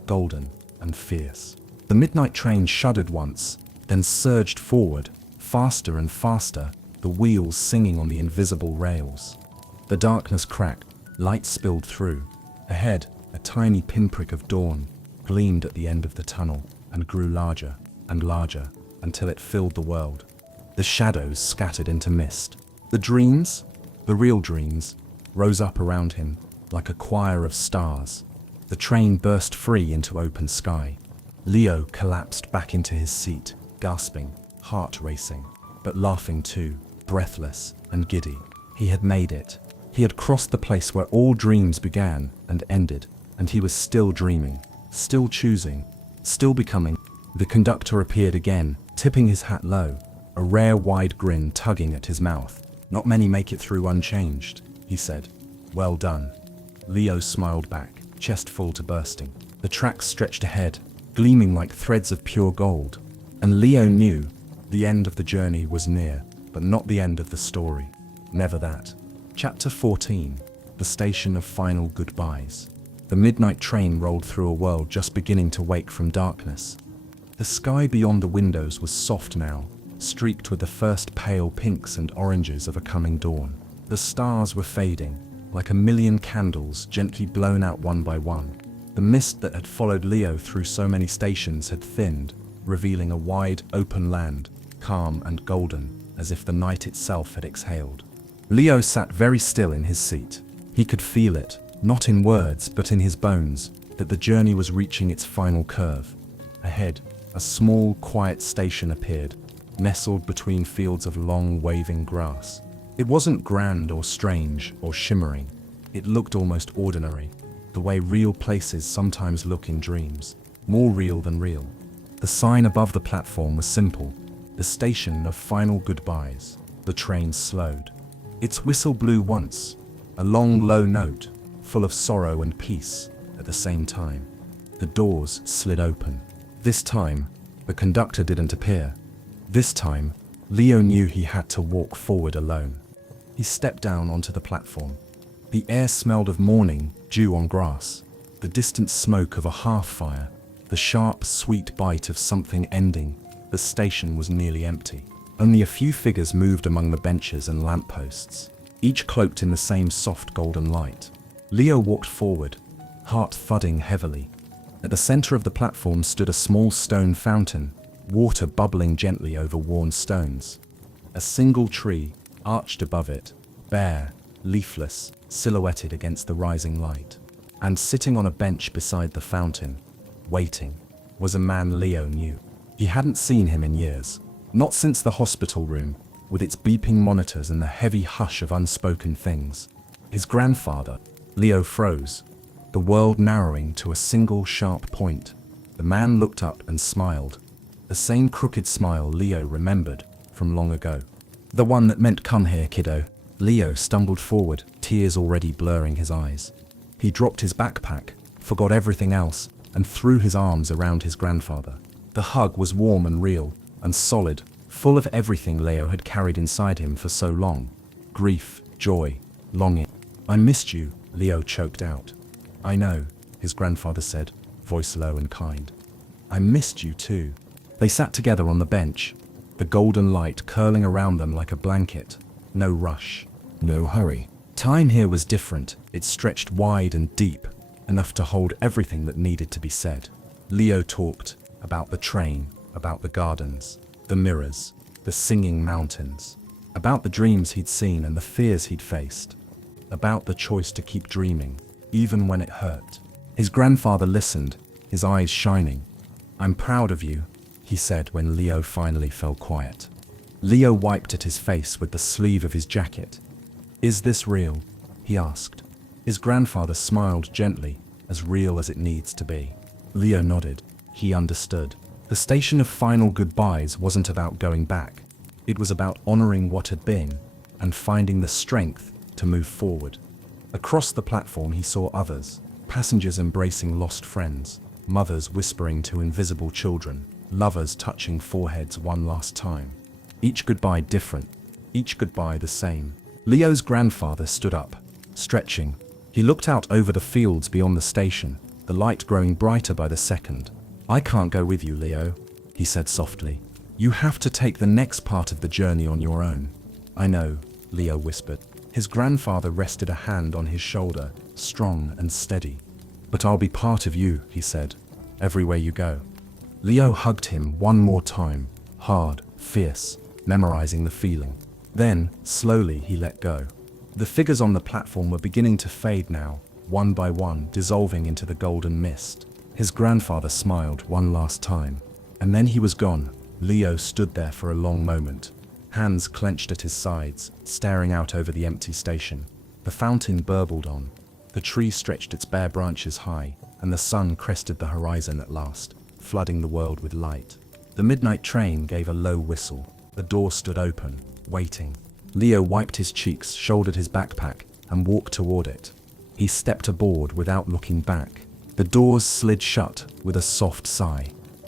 golden and fierce. The midnight train shuddered once, then surged forward, faster and faster, the wheels singing on the invisible rails. The darkness cracked, light spilled through. Ahead, a tiny pinprick of dawn gleamed at the end of the tunnel and grew larger and larger until it filled the world. The shadows scattered into mist. The dreams, the real dreams, rose up around him like a choir of stars. The train burst free into open sky. Leo collapsed back into his seat, gasping, heart racing, but laughing too, breathless and giddy. He had made it. He had crossed the place where all dreams began and ended, and he was still dreaming, still choosing, still becoming. The conductor appeared again, tipping his hat low, a rare wide grin tugging at his mouth. "Not many make it through unchanged," he said. "Well done." Leo smiled back, chest full to bursting. The tracks stretched ahead, gleaming like threads of pure gold. And Leo knew the end of the journey was near, but not the end of the story. Never that. Chapter 14. The Station of Final Goodbyes. The midnight train rolled through a world just beginning to wake from darkness. The sky beyond the windows was soft now, streaked with the first pale pinks and oranges of a coming dawn. The stars were fading, like a million candles gently blown out one by one. The mist that had followed Leo through so many stations had thinned, revealing a wide, open land, calm and golden, as if the night itself had exhaled. Leo sat very still in his seat. He could feel it, not in words but in his bones, that the journey was reaching its final curve. Ahead, a small, quiet station appeared, nestled between fields of long, waving grass. It wasn't grand or strange or shimmering. It looked almost ordinary, the way real places sometimes look in dreams, more real than real. The sign above the platform was simple: the Station of Final Goodbyes. The train slowed. Its whistle blew once, a long, low note, full of sorrow and peace at the same time. The doors slid open. This time, the conductor didn't appear. This time, Leo knew he had to walk forward alone. He stepped down onto the platform. The air smelled of morning, dew on grass, the distant smoke of a hearth fire, the sharp, sweet bite of something ending. The station was nearly empty. Only a few figures moved among the benches and lampposts, each cloaked in the same soft golden light. Leo walked forward, heart thudding heavily. At the center of the platform stood a small stone fountain, water bubbling gently over worn stones. A single tree arched above it, bare, leafless, silhouetted against the rising light. And sitting on a bench beside the fountain, waiting, was a man Leo knew. He hadn't seen him in years. Not since the hospital room, with its beeping monitors and the heavy hush of unspoken things. His grandfather. Leo froze, the world narrowing to a single sharp point. The man looked up and smiled. The same crooked smile Leo remembered from long ago. The one that meant, "Come here, kiddo." Leo stumbled forward, tears already blurring his eyes. He dropped his backpack, forgot everything else, and threw his arms around his grandfather. The hug was warm and real, and solid, full of everything Leo had carried inside him for so long. Grief, joy, longing. "I missed you," Leo choked out. "I know," his grandfather said, voice low and kind. "I missed you too." They sat together on the bench, the golden light curling around them like a blanket. No rush, no hurry. Time here was different. It stretched wide and deep, enough to hold everything that needed to be said. Leo talked about the train, about the gardens, the mirrors, the singing mountains, about the dreams he'd seen and the fears he'd faced, about the choice to keep dreaming, even when it hurt. His grandfather listened, his eyes shining. "I'm proud of you," he said when Leo finally fell quiet. Leo wiped at his face with the sleeve of his jacket. "Is this real?" he asked. His grandfather smiled gently, as real as it needs to be. Leo nodded. He understood. The Station of Final Goodbyes wasn't about going back. It was about honoring what had been and finding the strength to move forward. Across the platform he saw others, passengers embracing lost friends, mothers whispering to invisible children, lovers touching foreheads one last time. Each goodbye different, each goodbye the same. Leo's grandfather stood up, stretching. He looked out over the fields beyond the station, the light growing brighter by the second. "I can't go with you, Leo," he said softly. "You have to take the next part of the journey on your own." "I know," Leo whispered. His grandfather rested a hand on his shoulder, strong and steady. "But I'll be part of you," he said, "everywhere you go." Leo hugged him one more time, hard, fierce, memorizing the feeling. Then, slowly, he let go. The figures on the platform were beginning to fade now, one by one dissolving into the golden mist. His grandfather smiled one last time, and then he was gone. Leo stood there for a long moment, hands clenched at his sides, staring out over the empty station. The fountain burbled on. The tree stretched its bare branches high, and the sun crested the horizon at last, flooding the world with light. The midnight train gave a low whistle. The door stood open, waiting. Leo wiped his cheeks, shouldered his backpack, and walked toward it. He stepped aboard without looking back. The doors slid shut with a soft sigh.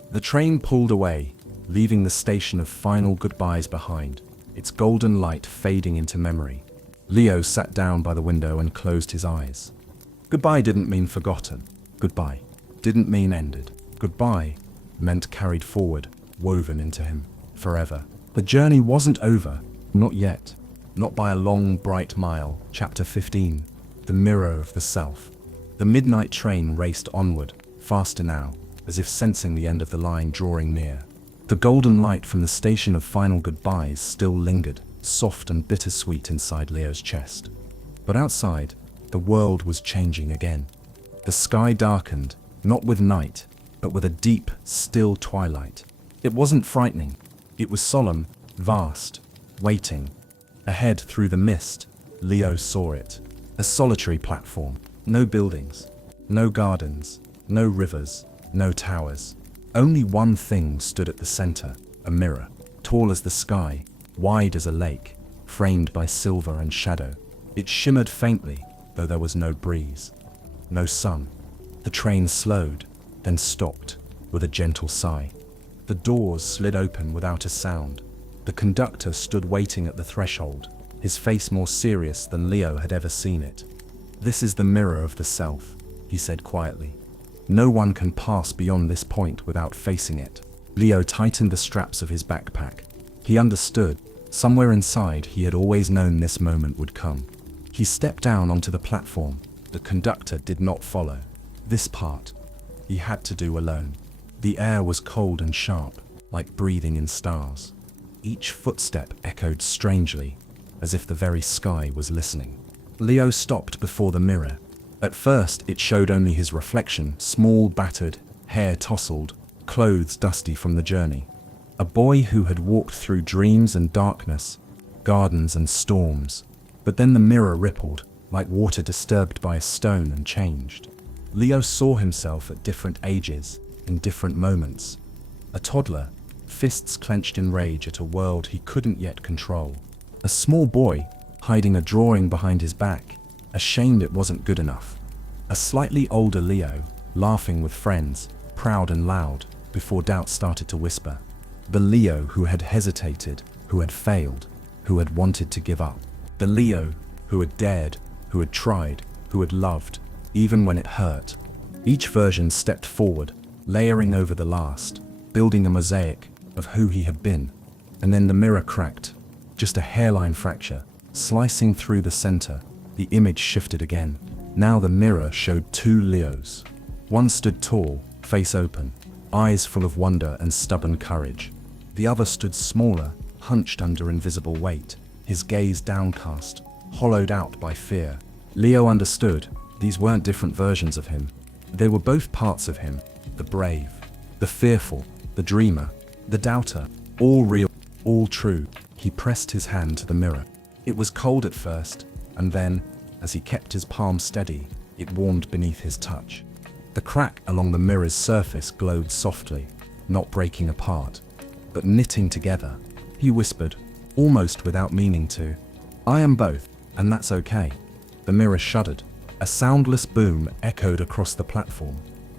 The train pulled away, leaving the station of final goodbyes behind, its golden light fading into memory. Leo sat down by the window and closed his eyes. Goodbye didn't mean forgotten. Goodbye didn't mean ended. Goodbye meant carried forward, woven into him, forever. The journey wasn't over, not yet. Not by a long, bright mile. Chapter 15. The Mirror of the Self. The midnight train raced onward, faster now, as if sensing the end of the line drawing near. The golden light from the station of final goodbyes still lingered, soft and bittersweet inside Leo's chest. But outside, the world was changing again. The sky darkened, not with night, but with a deep, still twilight. It wasn't frightening. It was solemn, vast, waiting. Ahead through the mist, Leo saw it. A solitary platform. No buildings, no gardens, no rivers, no towers. Only one thing stood at the center, a mirror, tall as the sky, wide as a lake, framed by silver and shadow. It shimmered faintly, though there was no breeze, no sun. The train slowed, then stopped, with a gentle sigh. The doors slid open without a sound. The conductor stood waiting at the threshold, his face more serious than Leo had ever seen it. This is the mirror of the self, he said quietly. No one can pass beyond this point without facing it. Leo tightened the straps of his backpack. He understood. Somewhere inside, he had always known this moment would come. He stepped down onto the platform. The conductor did not follow. This part, he had to do alone. The air was cold and sharp, like breathing in stars. Each footstep echoed strangely, as if the very sky was listening. Leo stopped before the mirror. At first, it showed only his reflection, small, battered, hair tousled, clothes dusty from the journey. A boy who had walked through dreams and darkness, gardens and storms. But then the mirror rippled, like water disturbed by a stone, and changed. Leo saw himself at different ages, in different moments. A toddler, fists clenched in rage at a world he couldn't yet control. A small boy, hiding a drawing behind his back, ashamed it wasn't good enough. A slightly older Leo, laughing with friends, proud and loud, before doubt started to whisper. The Leo who had hesitated, who had failed, who had wanted to give up. The Leo who had dared, who had tried, who had loved, even when it hurt. Each version stepped forward, layering over the last, building a mosaic of who he had been. And then the mirror cracked, just a hairline fracture, slicing through the center. The image shifted again. Now the mirror showed two Leos. One stood tall, face open, eyes full of wonder and stubborn courage. The other stood smaller, hunched under invisible weight, his gaze downcast, hollowed out by fear. Leo understood. These weren't different versions of him. They were both parts of him, the brave, the fearful, the dreamer, the doubter, all real, all true. He pressed his hand to the mirror. It was cold at first, and then, as he kept his palm steady, it warmed beneath his touch. The crack along the mirror's surface glowed softly, not breaking apart, but knitting together. He whispered, almost without meaning to, "I am both, and that's okay." The mirror shuddered. A soundless boom echoed across the platform.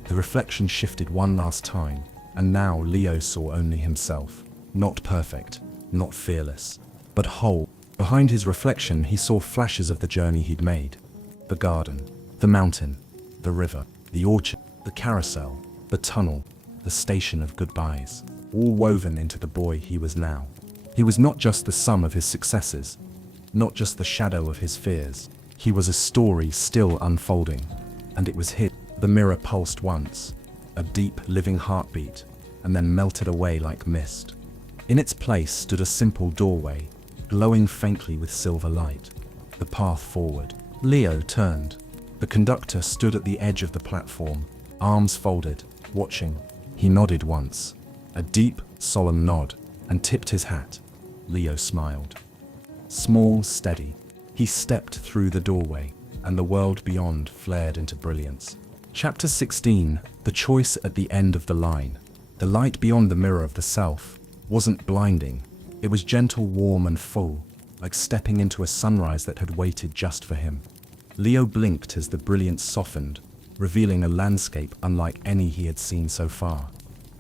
The reflection shifted one last time, and now Leo saw only himself. Not perfect, not fearless, but whole. Behind his reflection, he saw flashes of the journey he'd made. The garden, the mountain, the river, the orchard, the carousel, the tunnel, the station of goodbyes, all woven into the boy he was now. He was not just the sum of his successes, not just the shadow of his fears. He was a story still unfolding, and it was his. The mirror pulsed once, a deep, living heartbeat, and then melted away like mist. In its place stood a simple doorway, glowing faintly with silver light. The path forward. Leo turned. The conductor stood at the edge of the platform, arms folded, watching. He nodded once, a deep, solemn nod, and tipped his hat. Leo smiled. Small, steady. He stepped through the doorway, and the world beyond flared into brilliance. Chapter 16. The choice at the end of the line. The light beyond the mirror of the self wasn't blinding. It was gentle, warm, and full, like stepping into a sunrise that had waited just for him. Leo blinked as the brilliance softened, revealing a landscape unlike any he had seen so far.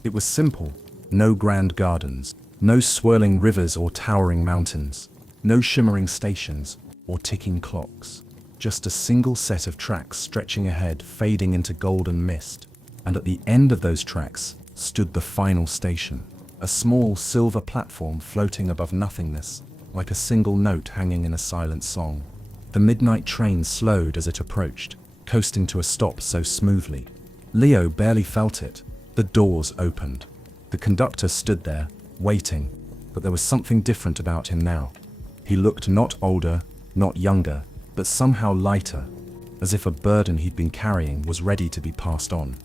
It was simple. No grand gardens, no swirling rivers or towering mountains, no shimmering stations or ticking clocks. Just a single set of tracks stretching ahead, fading into golden mist. And at the end of those tracks stood the final station, a small silver platform floating above nothingness, like a single note hanging in a silent song. The midnight train slowed as it approached, coasting to a stop so smoothly. Leo barely felt it. The doors opened. The conductor stood there, waiting, but there was something different about him now. He looked not older, not younger, but somehow lighter, as if a burden he'd been carrying was ready to be passed on.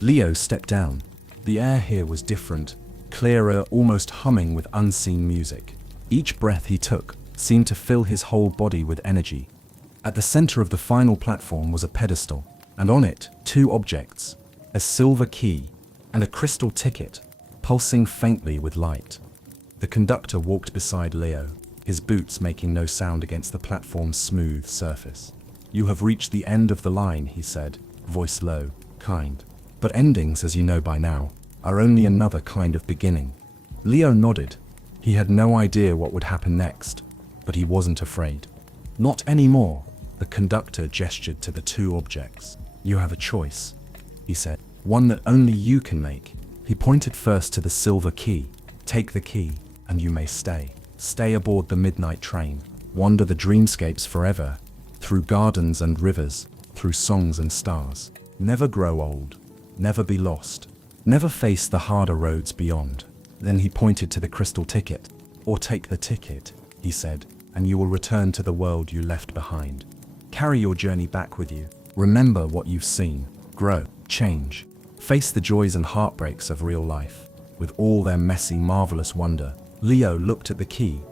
Leo stepped down. The air here was different, clearer, almost humming with unseen music. Each breath he took seemed to fill his whole body with energy. At the center of the final platform was a pedestal, and on it, two objects, a silver key and a crystal ticket, pulsing faintly with light. The conductor walked beside Leo, his boots making no sound against the platform's smooth surface. "You have reached the end of the line," he said, voice low, kind. "But endings, as you know by now, are only another kind of beginning." Leo nodded. He had no idea what would happen next, but he wasn't afraid. "Not anymore." The conductor gestured to the two objects. "You have a choice," he said, "one that only you can make." He pointed first to the silver key. "Take the key, and you may stay. Stay aboard the midnight train. Wander the dreamscapes forever, through gardens and rivers, through songs and stars. Never grow old. Never be lost. Never face the harder roads beyond." Then he pointed to the crystal ticket. "Or take the ticket," he said, "and you will return to the world you left behind. Carry your journey back with you. Remember what you've seen. Grow. Change. Face the joys and heartbreaks of real life, with all their messy, marvelous wonder." Leo looked at the key.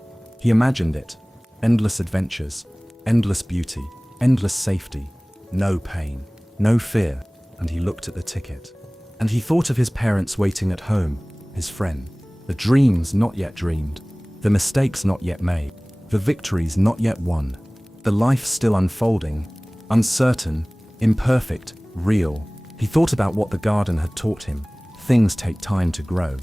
He imagined it. Endless adventures, endless beauty, endless safety, no pain, no fear. And he looked at the ticket. And he thought of his parents waiting at home, his friend, the dreams not yet dreamed, the mistakes not yet made, the victories not yet won, the life still unfolding, uncertain, imperfect, real. He thought about what the garden had taught him. Things take time to grow.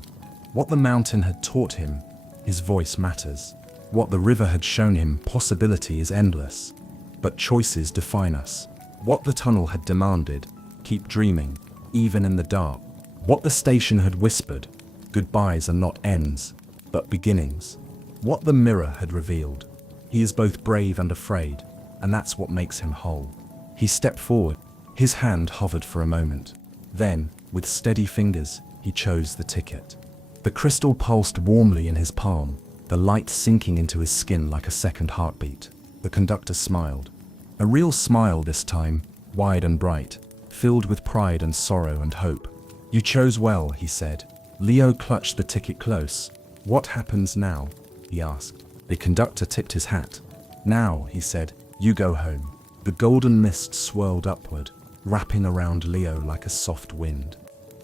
What the mountain had taught him, his voice matters. What the river had shown him, possibility is endless. But choices define us. What the tunnel had demanded, keep dreaming, even in the dark. What the station had whispered, goodbyes are not ends, but beginnings. What the mirror had revealed, he is both brave and afraid, and that's what makes him whole. He stepped forward. His hand hovered for a moment. Then, with steady fingers, he chose the ticket. The crystal pulsed warmly in his palm, the light sinking into his skin like a second heartbeat. The conductor smiled. A real smile this time, wide and bright, filled with pride and sorrow and hope. "You chose well," he said. Leo clutched the ticket close. "What happens now?" he asked. The conductor tipped his hat. "Now," he said, "you go home." The golden mist swirled upward, wrapping around Leo like a soft wind.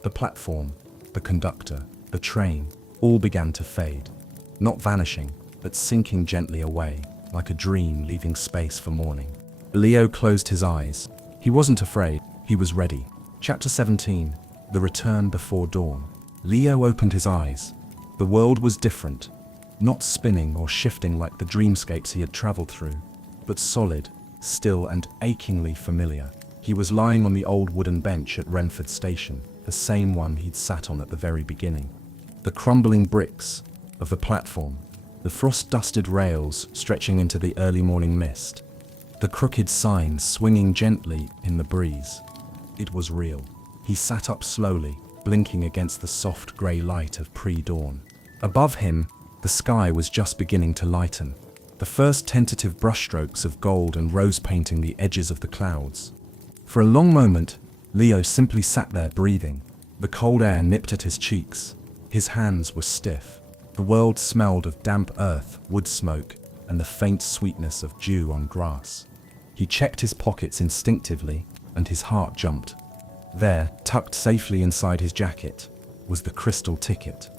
The platform, the conductor, the train, all began to fade. Not vanishing, but sinking gently away, like a dream leaving space for morning. Leo closed his eyes. He wasn't afraid, he was ready. Chapter 17. The Return Before Dawn. Leo opened his eyes. The world was different. Not spinning or shifting like the dreamscapes he had traveled through, but solid, still and achingly familiar. He was lying on the old wooden bench at Renford Station, the same one he'd sat on at the very beginning. The crumbling bricks of the platform, the frost-dusted rails stretching into the early morning mist, the crooked signs swinging gently in the breeze. It was real. He sat up slowly, blinking against the soft grey light of pre-dawn. Above him, the sky was just beginning to lighten. The first tentative brushstrokes of gold and rose painting the edges of the clouds. For a long moment, Leo simply sat there breathing. The cold air nipped at his cheeks. His hands were stiff. The world smelled of damp earth, wood smoke, and the faint sweetness of dew on grass. He checked his pockets instinctively, and his heart jumped. There, tucked safely inside his jacket, was the crystal ticket.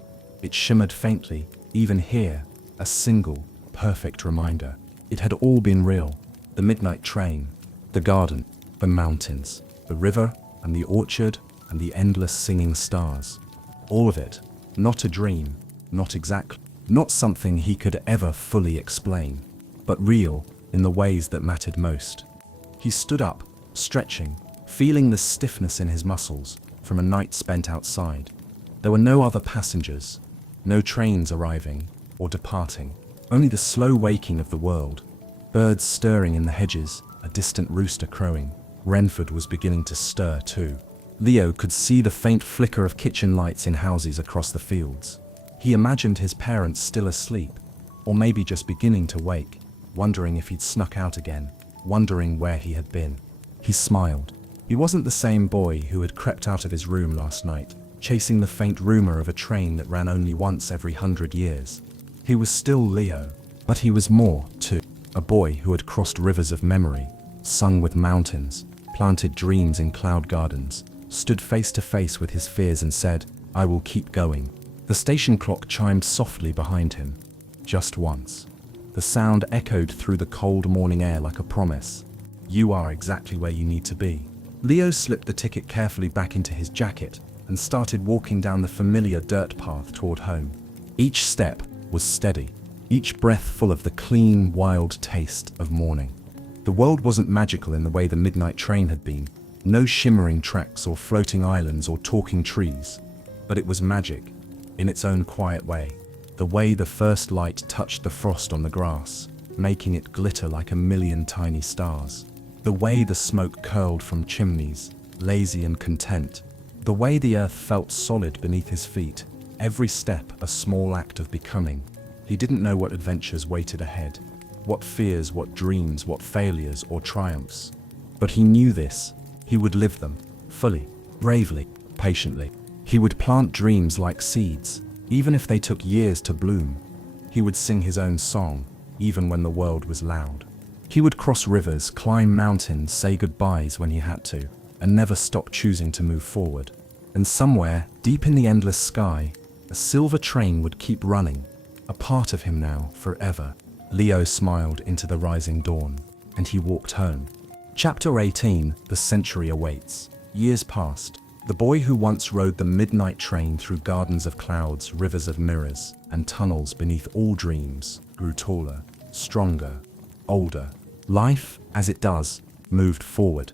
It shimmered faintly, even here, a single, perfect reminder. It had all been real. The midnight train, the garden, the mountains, the river, and the orchard, and the endless singing stars. All of it, not a dream, not exactly, not something he could ever fully explain, but real in the ways that mattered most. He stood up, stretching, feeling the stiffness in his muscles from a night spent outside. There were no other passengers, no trains arriving or departing, only the slow waking of the world. Birds stirring in the hedges, a distant rooster crowing. Renford was beginning to stir too. Leo could see the faint flicker of kitchen lights in houses across the fields. He imagined his parents still asleep, or maybe just beginning to wake, wondering if he'd snuck out again, wondering where he had been. He smiled. He wasn't the same boy who had crept out of his room last night, chasing the faint rumor of a train that ran only once every 100 years. He was still Leo, but he was more, too. A boy who had crossed rivers of memory, sung with mountains, planted dreams in cloud gardens, stood face to face with his fears and said, "I will keep going." The station clock chimed softly behind him, just once. The sound echoed through the cold morning air like a promise. You are exactly where you need to be. Leo slipped the ticket carefully back into his jacket and started walking down the familiar dirt path toward home. Each step was steady, each breath full of the clean, wild taste of morning. The world wasn't magical in the way the midnight train had been. No shimmering tracks or floating islands or talking trees. But it was magic, in its own quiet way. The way the first light touched the frost on the grass, making it glitter like a million tiny stars. The way the smoke curled from chimneys, lazy and content. The way the earth felt solid beneath his feet, every step a small act of becoming. He didn't know what adventures waited ahead, what fears, what dreams, what failures or triumphs. But he knew this. He would live them, fully, bravely, patiently. He would plant dreams like seeds, even if they took years to bloom. He would sing his own song, even when the world was loud. He would cross rivers, climb mountains, say goodbyes when he had to, and never stop choosing to move forward. And somewhere, deep in the endless sky, a silver train would keep running, a part of him now, forever. Leo smiled into the rising dawn, and he walked home. Chapter 18, The Century Awaits. Years passed. The boy who once rode the midnight train through gardens of clouds, rivers of mirrors, and tunnels beneath all dreams, grew taller, stronger, older. Life, as it does, moved forward.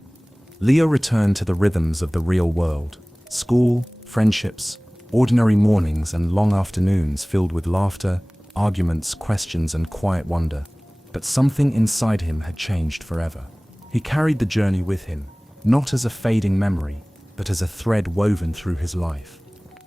Leo returned to the rhythms of the real world. School, friendships, ordinary mornings and long afternoons filled with laughter, arguments, questions, and quiet wonder. But something inside him had changed forever. He carried the journey with him, not as a fading memory, but as a thread woven through his life.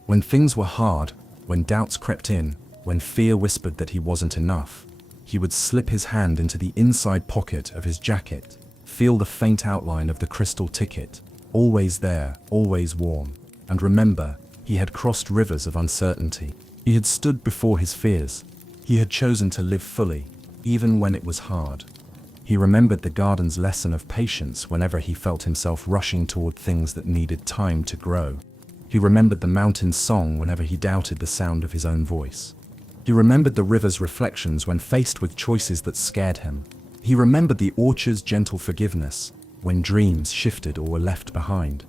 When things were hard, when doubts crept in, when fear whispered that he wasn't enough, he would slip his hand into the inside pocket of his jacket, feel the faint outline of the crystal ticket, always there, always warm, and remember, he had crossed rivers of uncertainty. He had stood before his fears. He had chosen to live fully, even when it was hard. He remembered the garden's lesson of patience whenever he felt himself rushing toward things that needed time to grow. He remembered the mountain's song whenever he doubted the sound of his own voice. He remembered the river's reflections when faced with choices that scared him. He remembered the orchard's gentle forgiveness when dreams shifted or were left behind.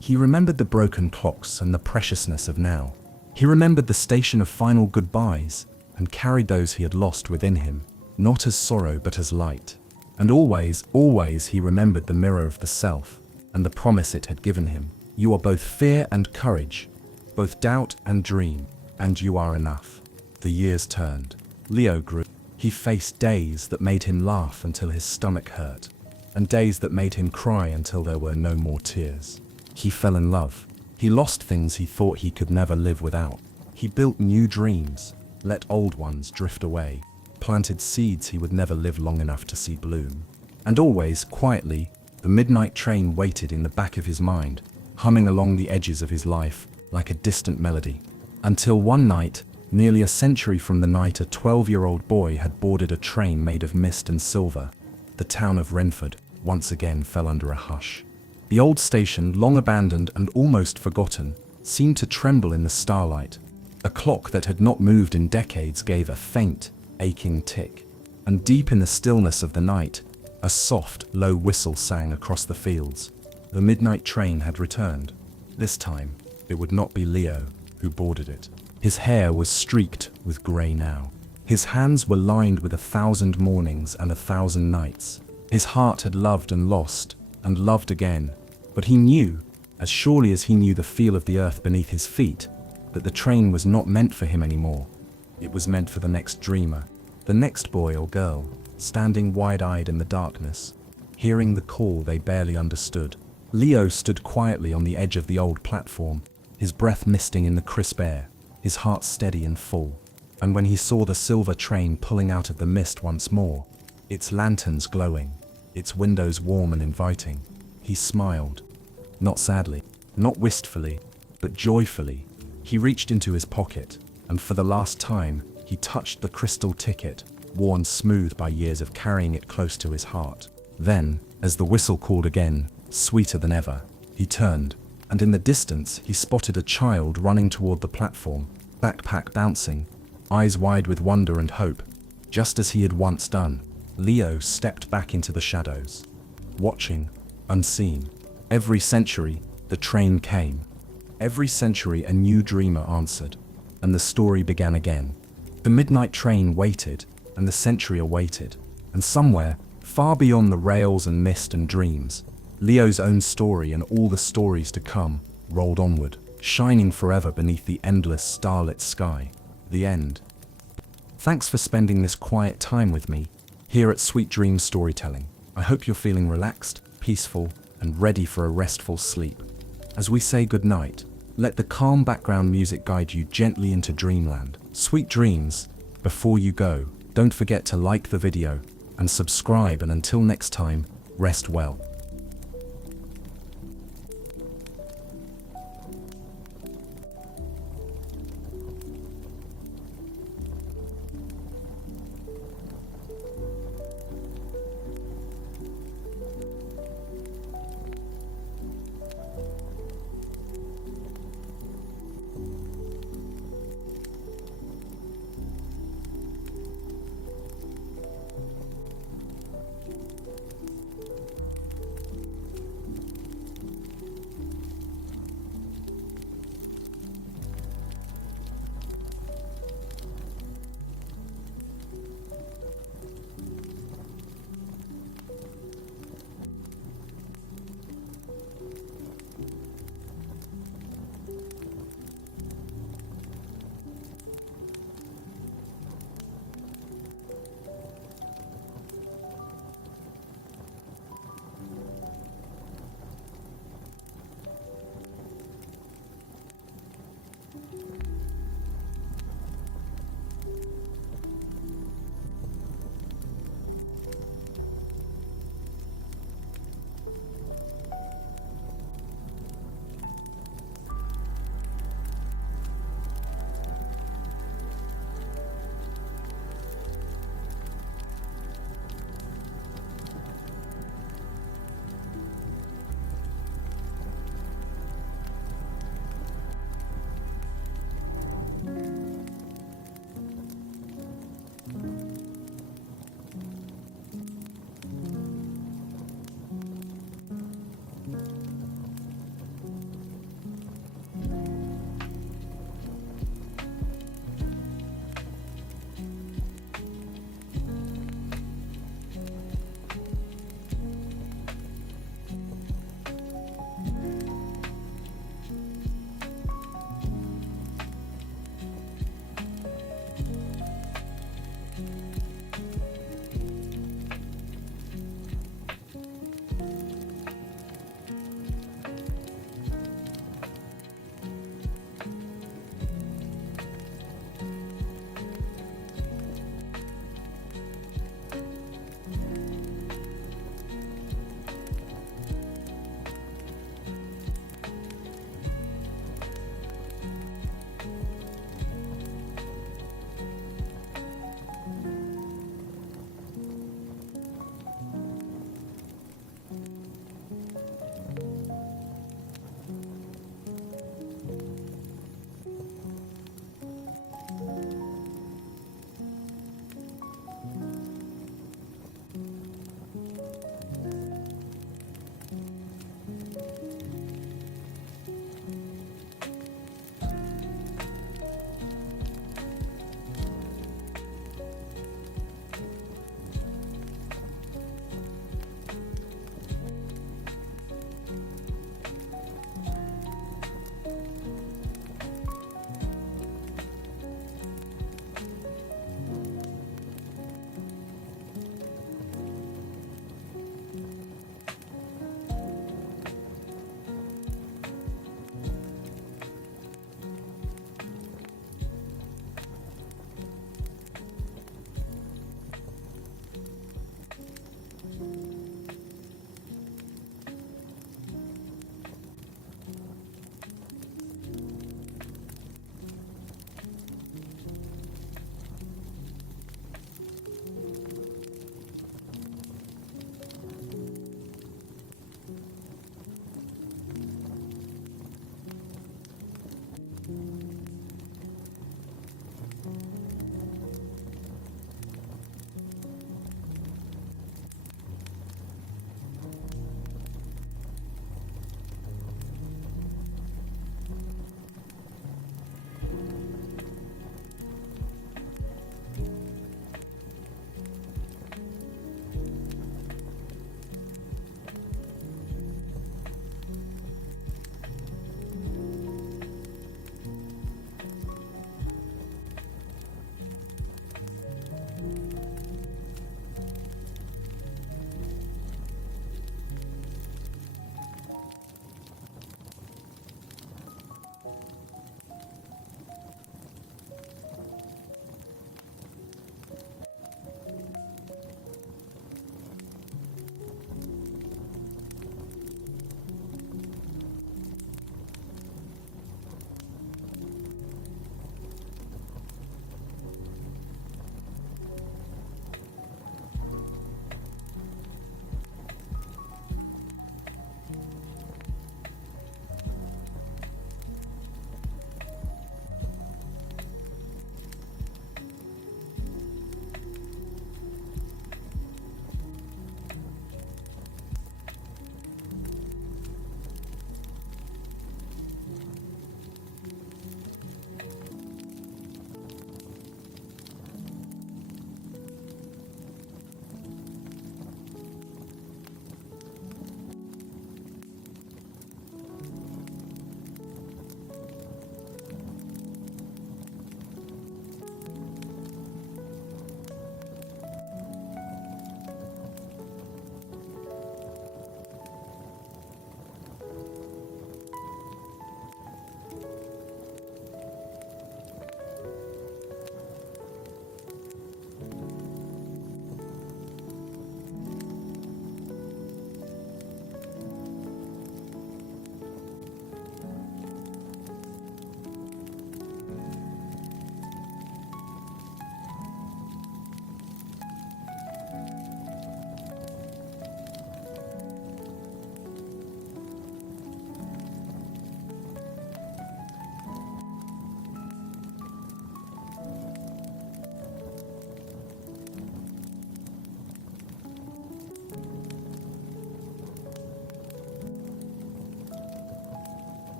He remembered the broken clocks and the preciousness of now. He remembered the station of final goodbyes and carried those he had lost within him, not as sorrow but as light. And always, always he remembered the mirror of the self and the promise it had given him. You are both fear and courage, both doubt and dream, and you are enough. The years turned. Leo grew. He faced days that made him laugh until his stomach hurt, and days that made him cry until there were no more tears. He fell in love. He lost things he thought he could never live without. He built new dreams, let old ones drift away, planted seeds he would never live long enough to see bloom. And always, quietly, The midnight train waited in the back of his mind, humming along the edges of his life like a distant melody. Until one night, nearly a century from the night a 12-year-old boy had boarded a train made of mist and silver, the town of Renford once again fell under a hush. The old station, long abandoned and almost forgotten, seemed to tremble in the starlight. A clock that had not moved in decades gave a faint, aching tick. And deep in the stillness of the night, a soft, low whistle sang across the fields. The midnight train had returned. This time, it would not be Leo who boarded it. His hair was streaked with grey now. His hands were lined with 1,000 mornings and 1,000 nights. His heart had loved and lost, and loved again. But he knew, as surely as he knew the feel of the earth beneath his feet, that the train was not meant for him anymore. It was meant for the next dreamer, the next boy or girl, standing wide-eyed in the darkness, hearing the call they barely understood. Leo stood quietly on the edge of the old platform, his breath misting in the crisp air, his heart steady and full. And when he saw the silver train pulling out of the mist once more, its lanterns glowing, its windows warm and inviting, he smiled. Not sadly, not wistfully, but joyfully. He reached into his pocket, and for the last time, he touched the crystal ticket, worn smooth by years of carrying it close to his heart. Then, as the whistle called again, sweeter than ever, he turned, and in the distance he spotted a child running toward the platform, backpack bouncing, eyes wide with wonder and hope. Just as he had once done, Leo stepped back into the shadows, watching, unseen. Every century, the train came. Every century a new dreamer answered, and the story began again. The midnight train waited, and the century awaited, and somewhere, far beyond the rails and mist and dreams, Leo's own story and all the stories to come rolled onward, shining forever beneath the endless starlit sky. The end. Thanks for spending this quiet time with me here at Sweet Dreams Storytelling. I hope you're feeling relaxed, peaceful, and ready for a restful sleep. As we say goodnight, let the calm background music guide you gently into dreamland. Sweet dreams. Before you go, don't forget to like the video and subscribe, and until next time, rest well.